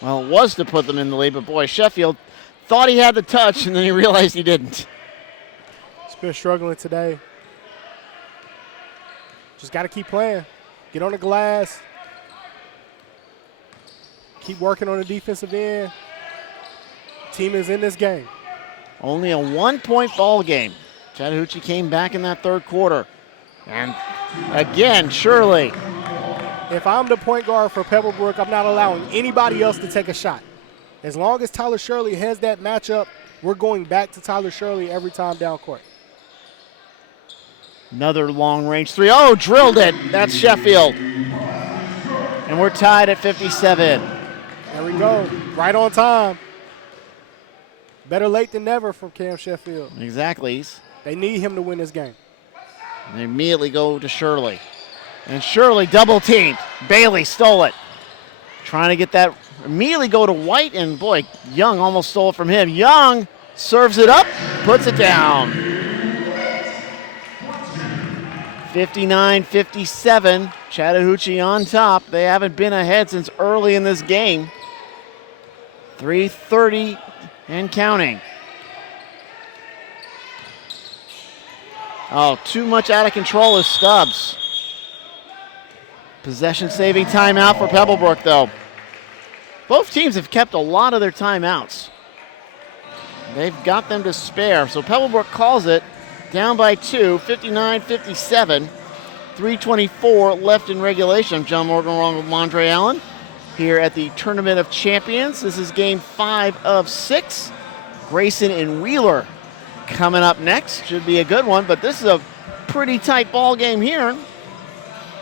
was to put them in the lead, but boy, Sheffield thought he had the touch, and then he realized he didn't. He's been struggling today. Just got to keep playing. Get on the glass. Keep working on the defensive end. team is in this game. Only a 1-point ball game. Chattahoochee came back in that third quarter. And again, Shirley. If I'm the point guard for Pebblebrook, I'm not allowing anybody else to take a shot. As long as Tyler Shirley has that matchup, we're going back to Tyler Shirley every time down court. Another long-range three. Oh, drilled it. That's Sheffield. And we're tied at 57. There we go. Right on time. Better late than never from Cam Sheffield. Exactly. They need him to win this game. And they immediately go to Shirley. And Shirley double-teamed. Bailey stole it. Trying to get that, immediately go to White, and boy, Young almost stole it from him. Young serves it up, puts it down. 59-57, Chattahoochee on top. They haven't been ahead since early in this game. 3:30 and counting. Oh, too much out of control is Stubbs. Possession-saving timeout for Pebblebrook, though. Both teams have kept a lot of their timeouts. They've got them to spare, so Pebblebrook calls it. Down by 2, 59-57. 3:24 left in regulation. I'm John Morgan along with Mondre Allen here at the Tournament of Champions. This is game 5 of 6. Grayson and Wheeler coming up next. Should be a good one, but this is a pretty tight ball game here.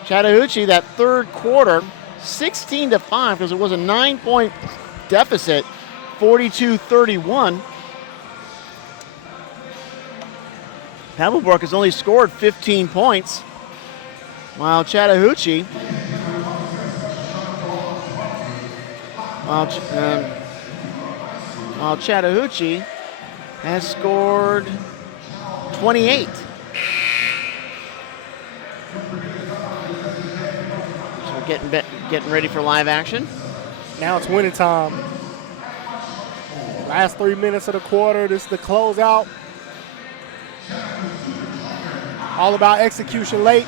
Chattahoochee, that third quarter, 16-5, because it was a 9-point deficit, 42-31. Pebblebrook has only scored 15 points, while Chattahoochee, has scored 28. So getting ready for live action. Now it's winning time. Last 3 minutes of the quarter. This is the closeout. All about execution late.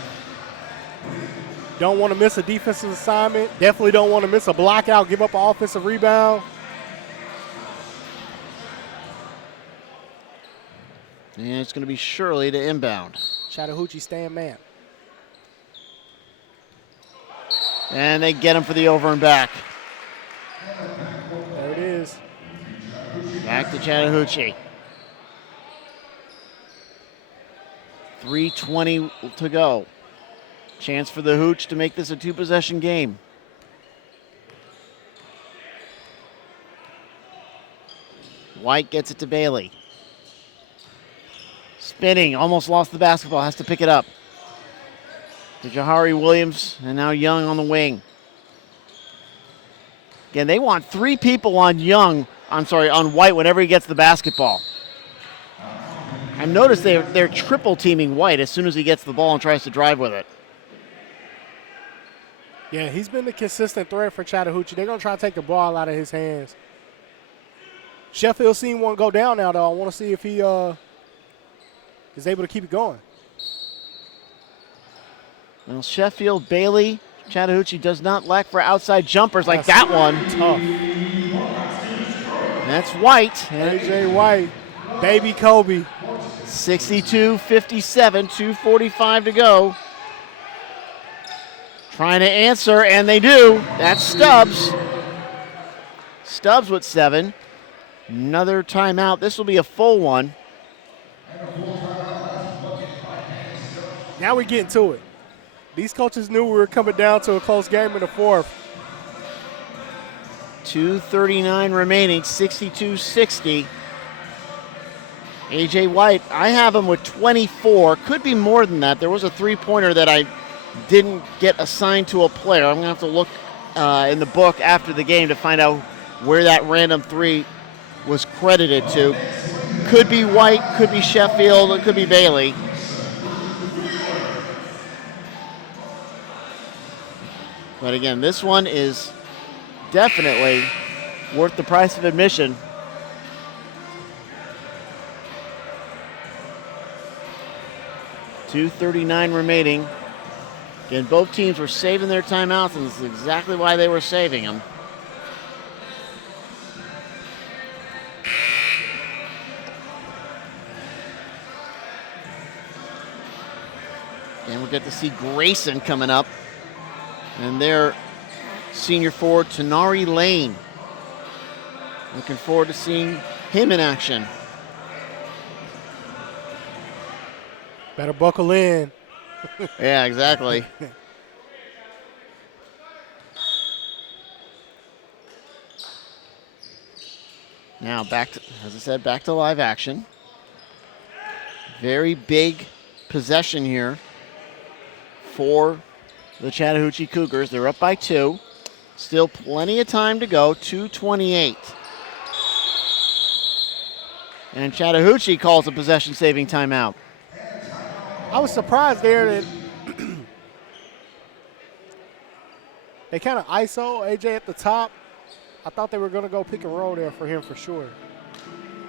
Don't want to miss a defensive assignment. Definitely don't want to miss a blockout, give up an offensive rebound. And it's going to be Shirley to inbound. Chattahoochee staying man. And they get him for the over and back. There it is. Back to Chattahoochee. 3:20 to go. Chance for the Hooch to make this a 2-possession game. White gets it to Bailey. Spinning, almost lost the basketball, has to pick it up. To Jahari Williams, and now Young on the wing. Again, they want 3 people on on White whenever he gets the basketball. I've noticed they're triple teaming White as soon as he gets the ball and tries to drive with it. Yeah, he's been the consistent threat for Chattahoochee. They're going to try to take the ball out of his hands. Sheffield seen one go down now, though. I want to see if he is able to keep it going. Well, Sheffield, Bailey, Chattahoochee does not lack for outside jumpers like that one. Tough. That's White. A.J. White, baby Kobe. 62-57, 2:45 to go. Trying to answer, and they do. That's Stubbs. Stubbs with 7. Another timeout. This will be a full one. Now we're getting to it. These coaches knew we were coming down to a close game in the fourth. 2:39 remaining, 62-60. A.J. White, I have him with 24. Could be more than that. There was a three-pointer that I didn't get assigned to a player. I'm going to have to look in the book after the game to find out where that random 3 was credited to. Could be White, could be Sheffield, it could be Bailey. But again, this one is definitely worth the price of admission. .239 remaining. Again, both teams were saving their timeouts, and this is exactly why they were saving them. And we'll get to see Grayson coming up. And their senior forward, Tenari Lane. Looking forward to seeing him in action. Better buckle in. Yeah, exactly. Now back to, as I said, back to live action. Very big possession here for the Chattahoochee Cougars. They're up by 2. Still plenty of time to go, 2:28. And Chattahoochee calls a possession-saving timeout. I was surprised there that they kind of ISO AJ at the top. I thought they were going to go pick and roll there for him for sure.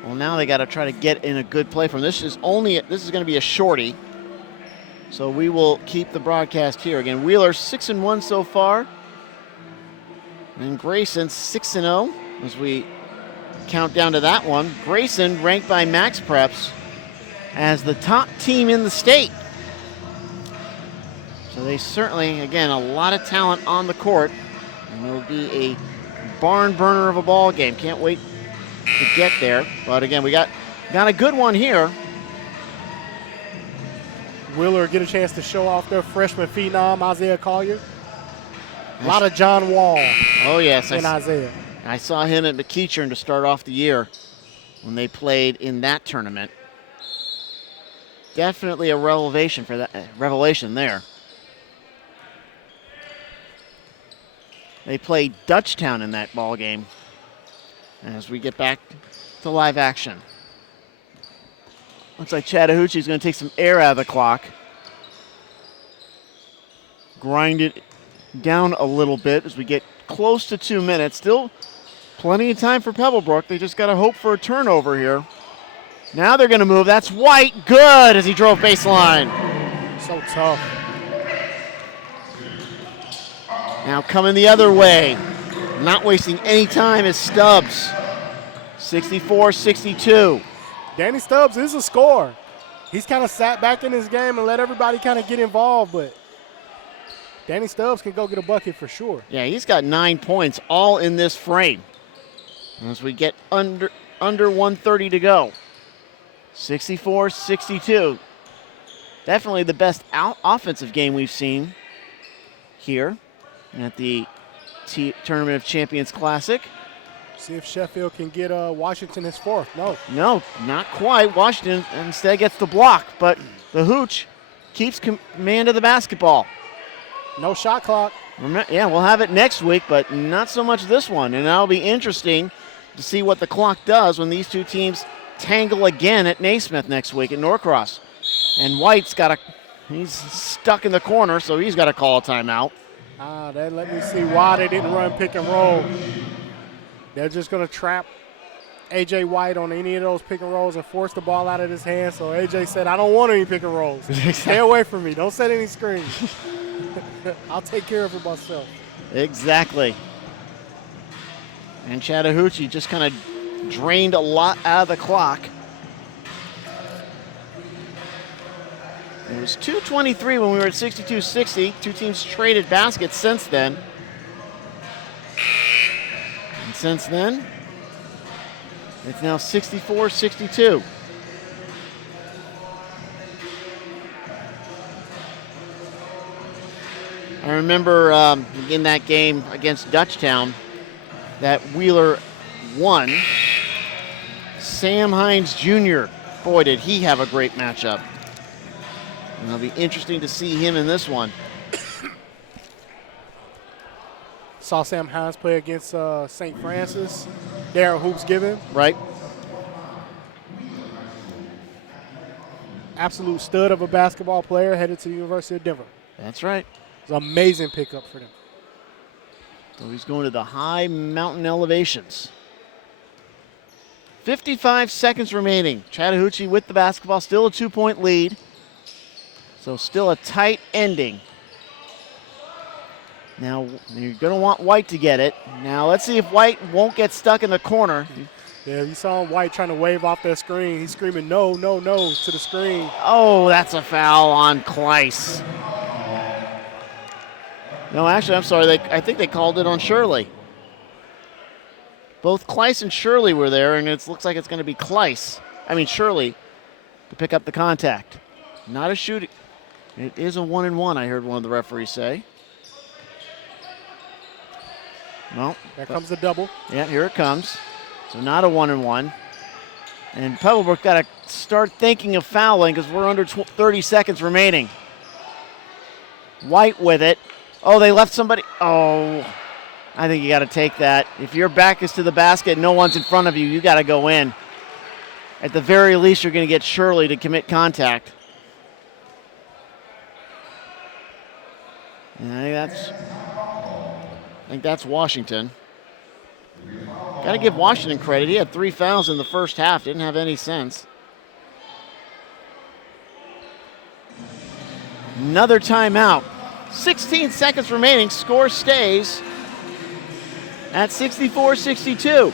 Well, now they got to try to get in a good play from this. This is going to be a shorty. So we will keep the broadcast here. Again, Wheeler 6-1 so far. And Grayson 6-0 as we count down to that one. Grayson ranked by Max Preps as the top team in the state. So they certainly, again, a lot of talent on the court. And it'll be a barn burner of a ball game. Can't wait to get there. But again, we got a good one here. Wheeler get a chance to show off their freshman phenom, Isaiah Collier. A lot of John Wall. Oh, yes. And Isaiah. I saw him at McEachern to start off the year when they played in that tournament. Definitely a revelation there. They played Dutchtown in that ball game. As we get back to live action. Looks like Chattahoochee's going to take some air out of the clock. Grind it down a little bit as we get close to 2 minutes. Still plenty of time for Pebblebrook. They just got to hope for a turnover here. Now they're going to move. That's White. Good as he drove baseline. So tough. Now coming the other way. Not wasting any time is Stubbs. 64-62. Danny Stubbs is a scorer. He's kind of sat back in his game and let everybody kind of get involved, but Danny Stubbs can go get a bucket for sure. Yeah, he's got 9 points all in this frame. As we get under 130 to go. 64-62. Definitely the best offensive game we've seen here at the Tournament of Champions Classic. See if Sheffield can get Washington his 4th. No, not quite. Washington instead gets the block, but the Hooch keeps command of the basketball. No shot clock. Yeah, we'll have it next week, but not so much this one. And that'll be interesting to see what the clock does when these two teams tangle again at Naismith next week at Norcross. And White's he's stuck in the corner, so he's got to call a timeout. Let me see why they didn't run pick and roll. They're just going to trap A.J. White on any of those pick and rolls and force the ball out of his hands. So A.J. said, I don't want any pick and rolls. Stay away from me. Don't set any screens. I'll take care of it myself. Exactly. And Chattahoochee just kind of drained a lot out of the clock. It was 2:23 when we were at 62-60. Two teams traded baskets since then. And since then, it's now 64-62. I remember in that game against Dutchtown that Wheeler won. Sam Hines Jr., boy, did he have a great matchup. And it'll be interesting to see him in this one. Saw Sam Hines play against St. Francis. Darren Hoops Given. Right. Absolute stud of a basketball player headed to the University of Denver. That's right. It's an amazing pickup for them. So he's going to the high mountain elevations. 55 seconds remaining. Chattahoochee with the basketball, still a 2-point lead. So still a tight ending. Now you're going to want White to get it. Now let's see if White won't get stuck in the corner. Yeah, you saw White trying to wave off that screen. He's screaming, no, no, no, to the screen. Oh, that's a foul on Kleiss. No, actually, I'm sorry. I think they called it on Shirley. Both Kleiss and Shirley were there, and it looks like it's going to be Shirley, to pick up the contact. Not a shooting. It is a 1-and-1, I heard one of the referees say. Well, there comes the double. Yeah, here it comes. So not a 1-and-1. And Pebblebrook got to start thinking of fouling because we're under 30 seconds remaining. White with it. Oh, they left somebody. Oh, I think you got to take that. If your back is to the basket and no one's in front of you, you got to go in. At the very least, you're going to get Shirley to commit contact. And I think that's Washington. Got to give Washington credit. He had 3 fouls in the first half. Didn't have any sense. Another timeout. 16 seconds remaining. Score stays at 64-62.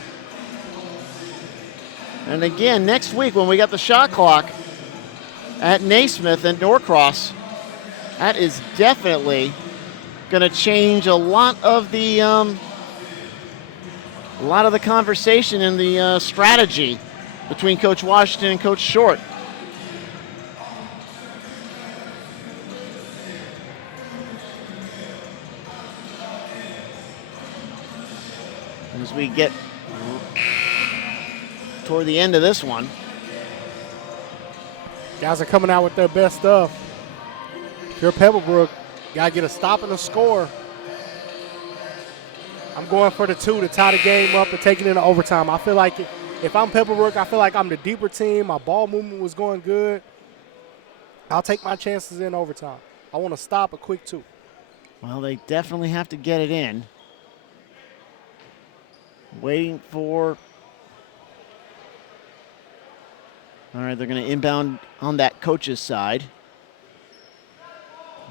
And again, next week when we got the shot clock at Naismith and Norcross, that is definitely going to change a lot of the conversation and the strategy between Coach Washington and Coach Short. As we get toward the end of this one. Guys are coming out with their best stuff. If you're Pebblebrook, got to get a stop and a score. I'm going for the 2 to tie the game up and take it into overtime. I feel like if I'm Pebblebrook, I feel like I'm the deeper team. My ball movement was going good. I'll take my chances in overtime. I want to stop a quick 2. Well, they definitely have to get it in. Waiting for. All right, they're going to inbound on that coach's side.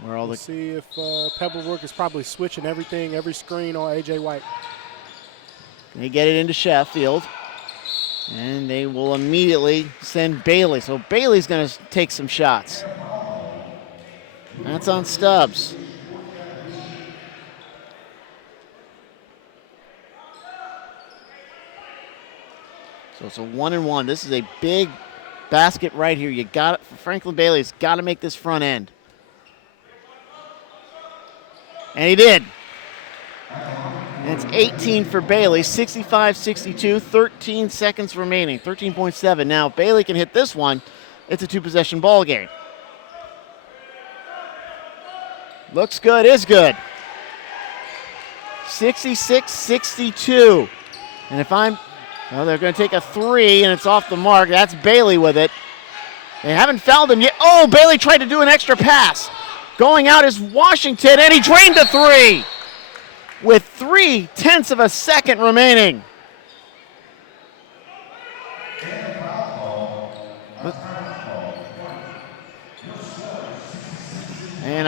Where all Let's see if Pebblebrook is probably switching everything, every screen on A.J. White. They get it into Sheffield, and they will immediately send Bailey. So Bailey's going to take some shots. That's on Stubbs. So it's a 1-and-1. This is a big basket right here. You got it. Franklin Bailey's got to make this front end. And he did. And it's 18 for Bailey, 65-62, 13 seconds remaining, 13.7. Now, if Bailey can hit this one, it's a 2-possession ball game. Looks good, is good. 66-62. And if they're going to take a 3, and it's off the mark. That's Bailey with it. They haven't fouled him yet. Oh, Bailey tried to do an extra pass. Going out is Washington, and he drained the 3 with 0.3 of a second remaining. And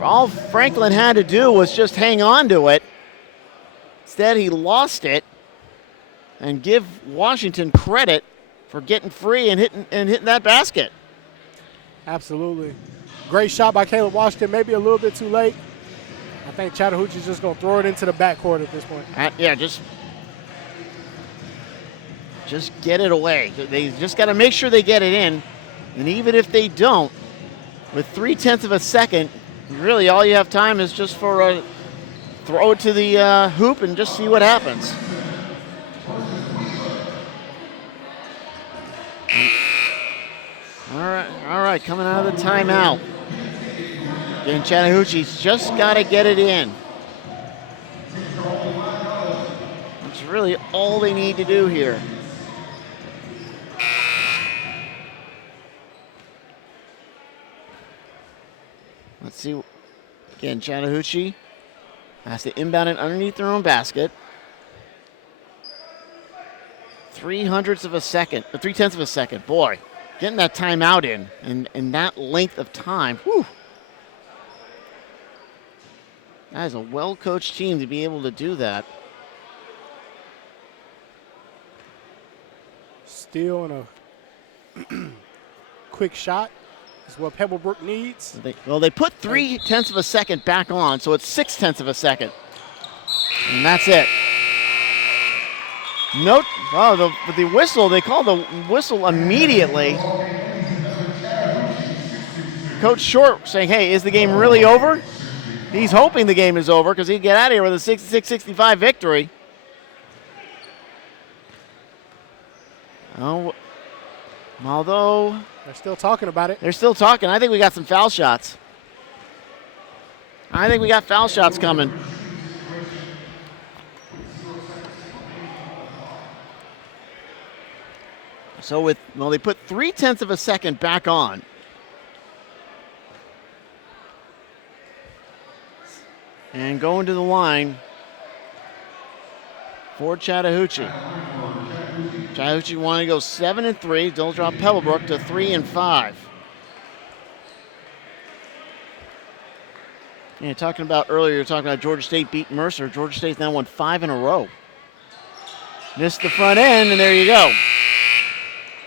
all Franklin had to do was just hang on to it. Instead, he lost it, and give Washington credit for getting free and hitting that basket. Absolutely. Great shot by Caleb Washington, maybe a little bit too late. I think Chattahoochee's just going to throw it into the backcourt at this point. Just get it away. They just got to make sure they get it in. And even if they don't, with 0.3 of a second, really all you have time is just for a throw it to the hoop and just see what happens. All right, coming out of the timeout. Again, Chattahoochee's just got to get it in. That's really all they need to do here. Let's see. Again, Chattahoochee has to inbound it underneath their own basket. 0.3 of a second. Boy, getting that timeout in that length of time. Whew. That is a well-coached team to be able to do that. Steal and a quick shot is what Pebblebrook needs. They put 0.3 of a second back on, so it's 0.6 of a second. And that's it. Note, the whistle, they call the whistle immediately. Coach Short saying, hey, is the game really over? He's hoping the game is over because he'd get out of here with a 66-65 victory. Oh, although they're still talking about it. They're still talking. I think we got some foul shots. I think we got foul shots coming. So they put 0.3 of a second back on. And going to the line for Chattahoochee. Chattahoochee want to go 7-3. They'll drop Pebblebrook to 3-5. Yeah, you're talking about Georgia State beat Mercer. Georgia State's now won 5 in a row. Missed the front end, and there you go.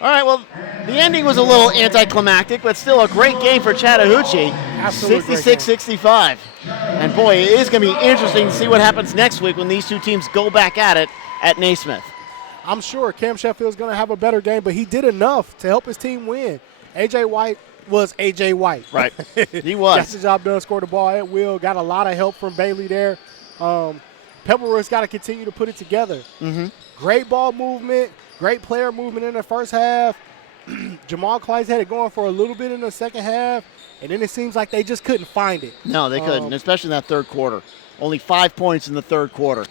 All right, well, the ending was a little anticlimactic, but still a great game for Chattahoochee. 66-65. And boy, it is going to be interesting to see what happens next week when these two teams go back at it at Naismith. I'm sure Cam Sheffield's going to have a better game, but he did enough to help his team win. A.J. White was A.J. White. Right, he was. Got the job done, scored the ball at will, got a lot of help from Bailey there. Pebblebrook's got to continue to put it together. Mm-hmm. Great ball movement, great player movement in the first half. Jamal Clyde had it going for a little bit in the second half, and then it seems like they just couldn't find it. No, they couldn't, especially in that third quarter. Only 5 points in the third quarter.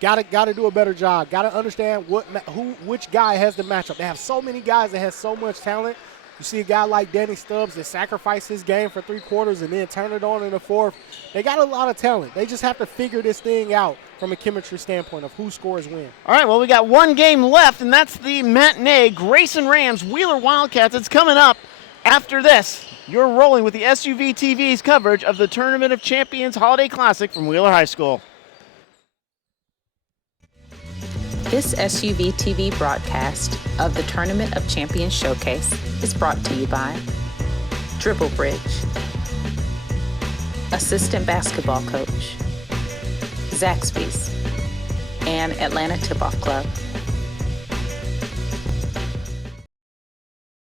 Got to do a better job. Got to understand which guy has the matchup. They have so many guys that have so much talent. You see a guy like Danny Stubbs that sacrificed his game for 3 quarters and then turn it on in the fourth. They got a lot of talent. They just have to figure this thing out from a chemistry standpoint of who scores when. All right, well, we got one game left, and that's the matinee. Grayson Rams, Wheeler Wildcats. It's coming up after this. You're rolling with the SUV TV's coverage of the Tournament of Champions Holiday Classic from Wheeler High School. This SUV TV broadcast of the Tournament of Champions Showcase is brought to you by Dribble Bridge, Assistant Basketball Coach, Zaxby's, and Atlanta Tip-Off Club.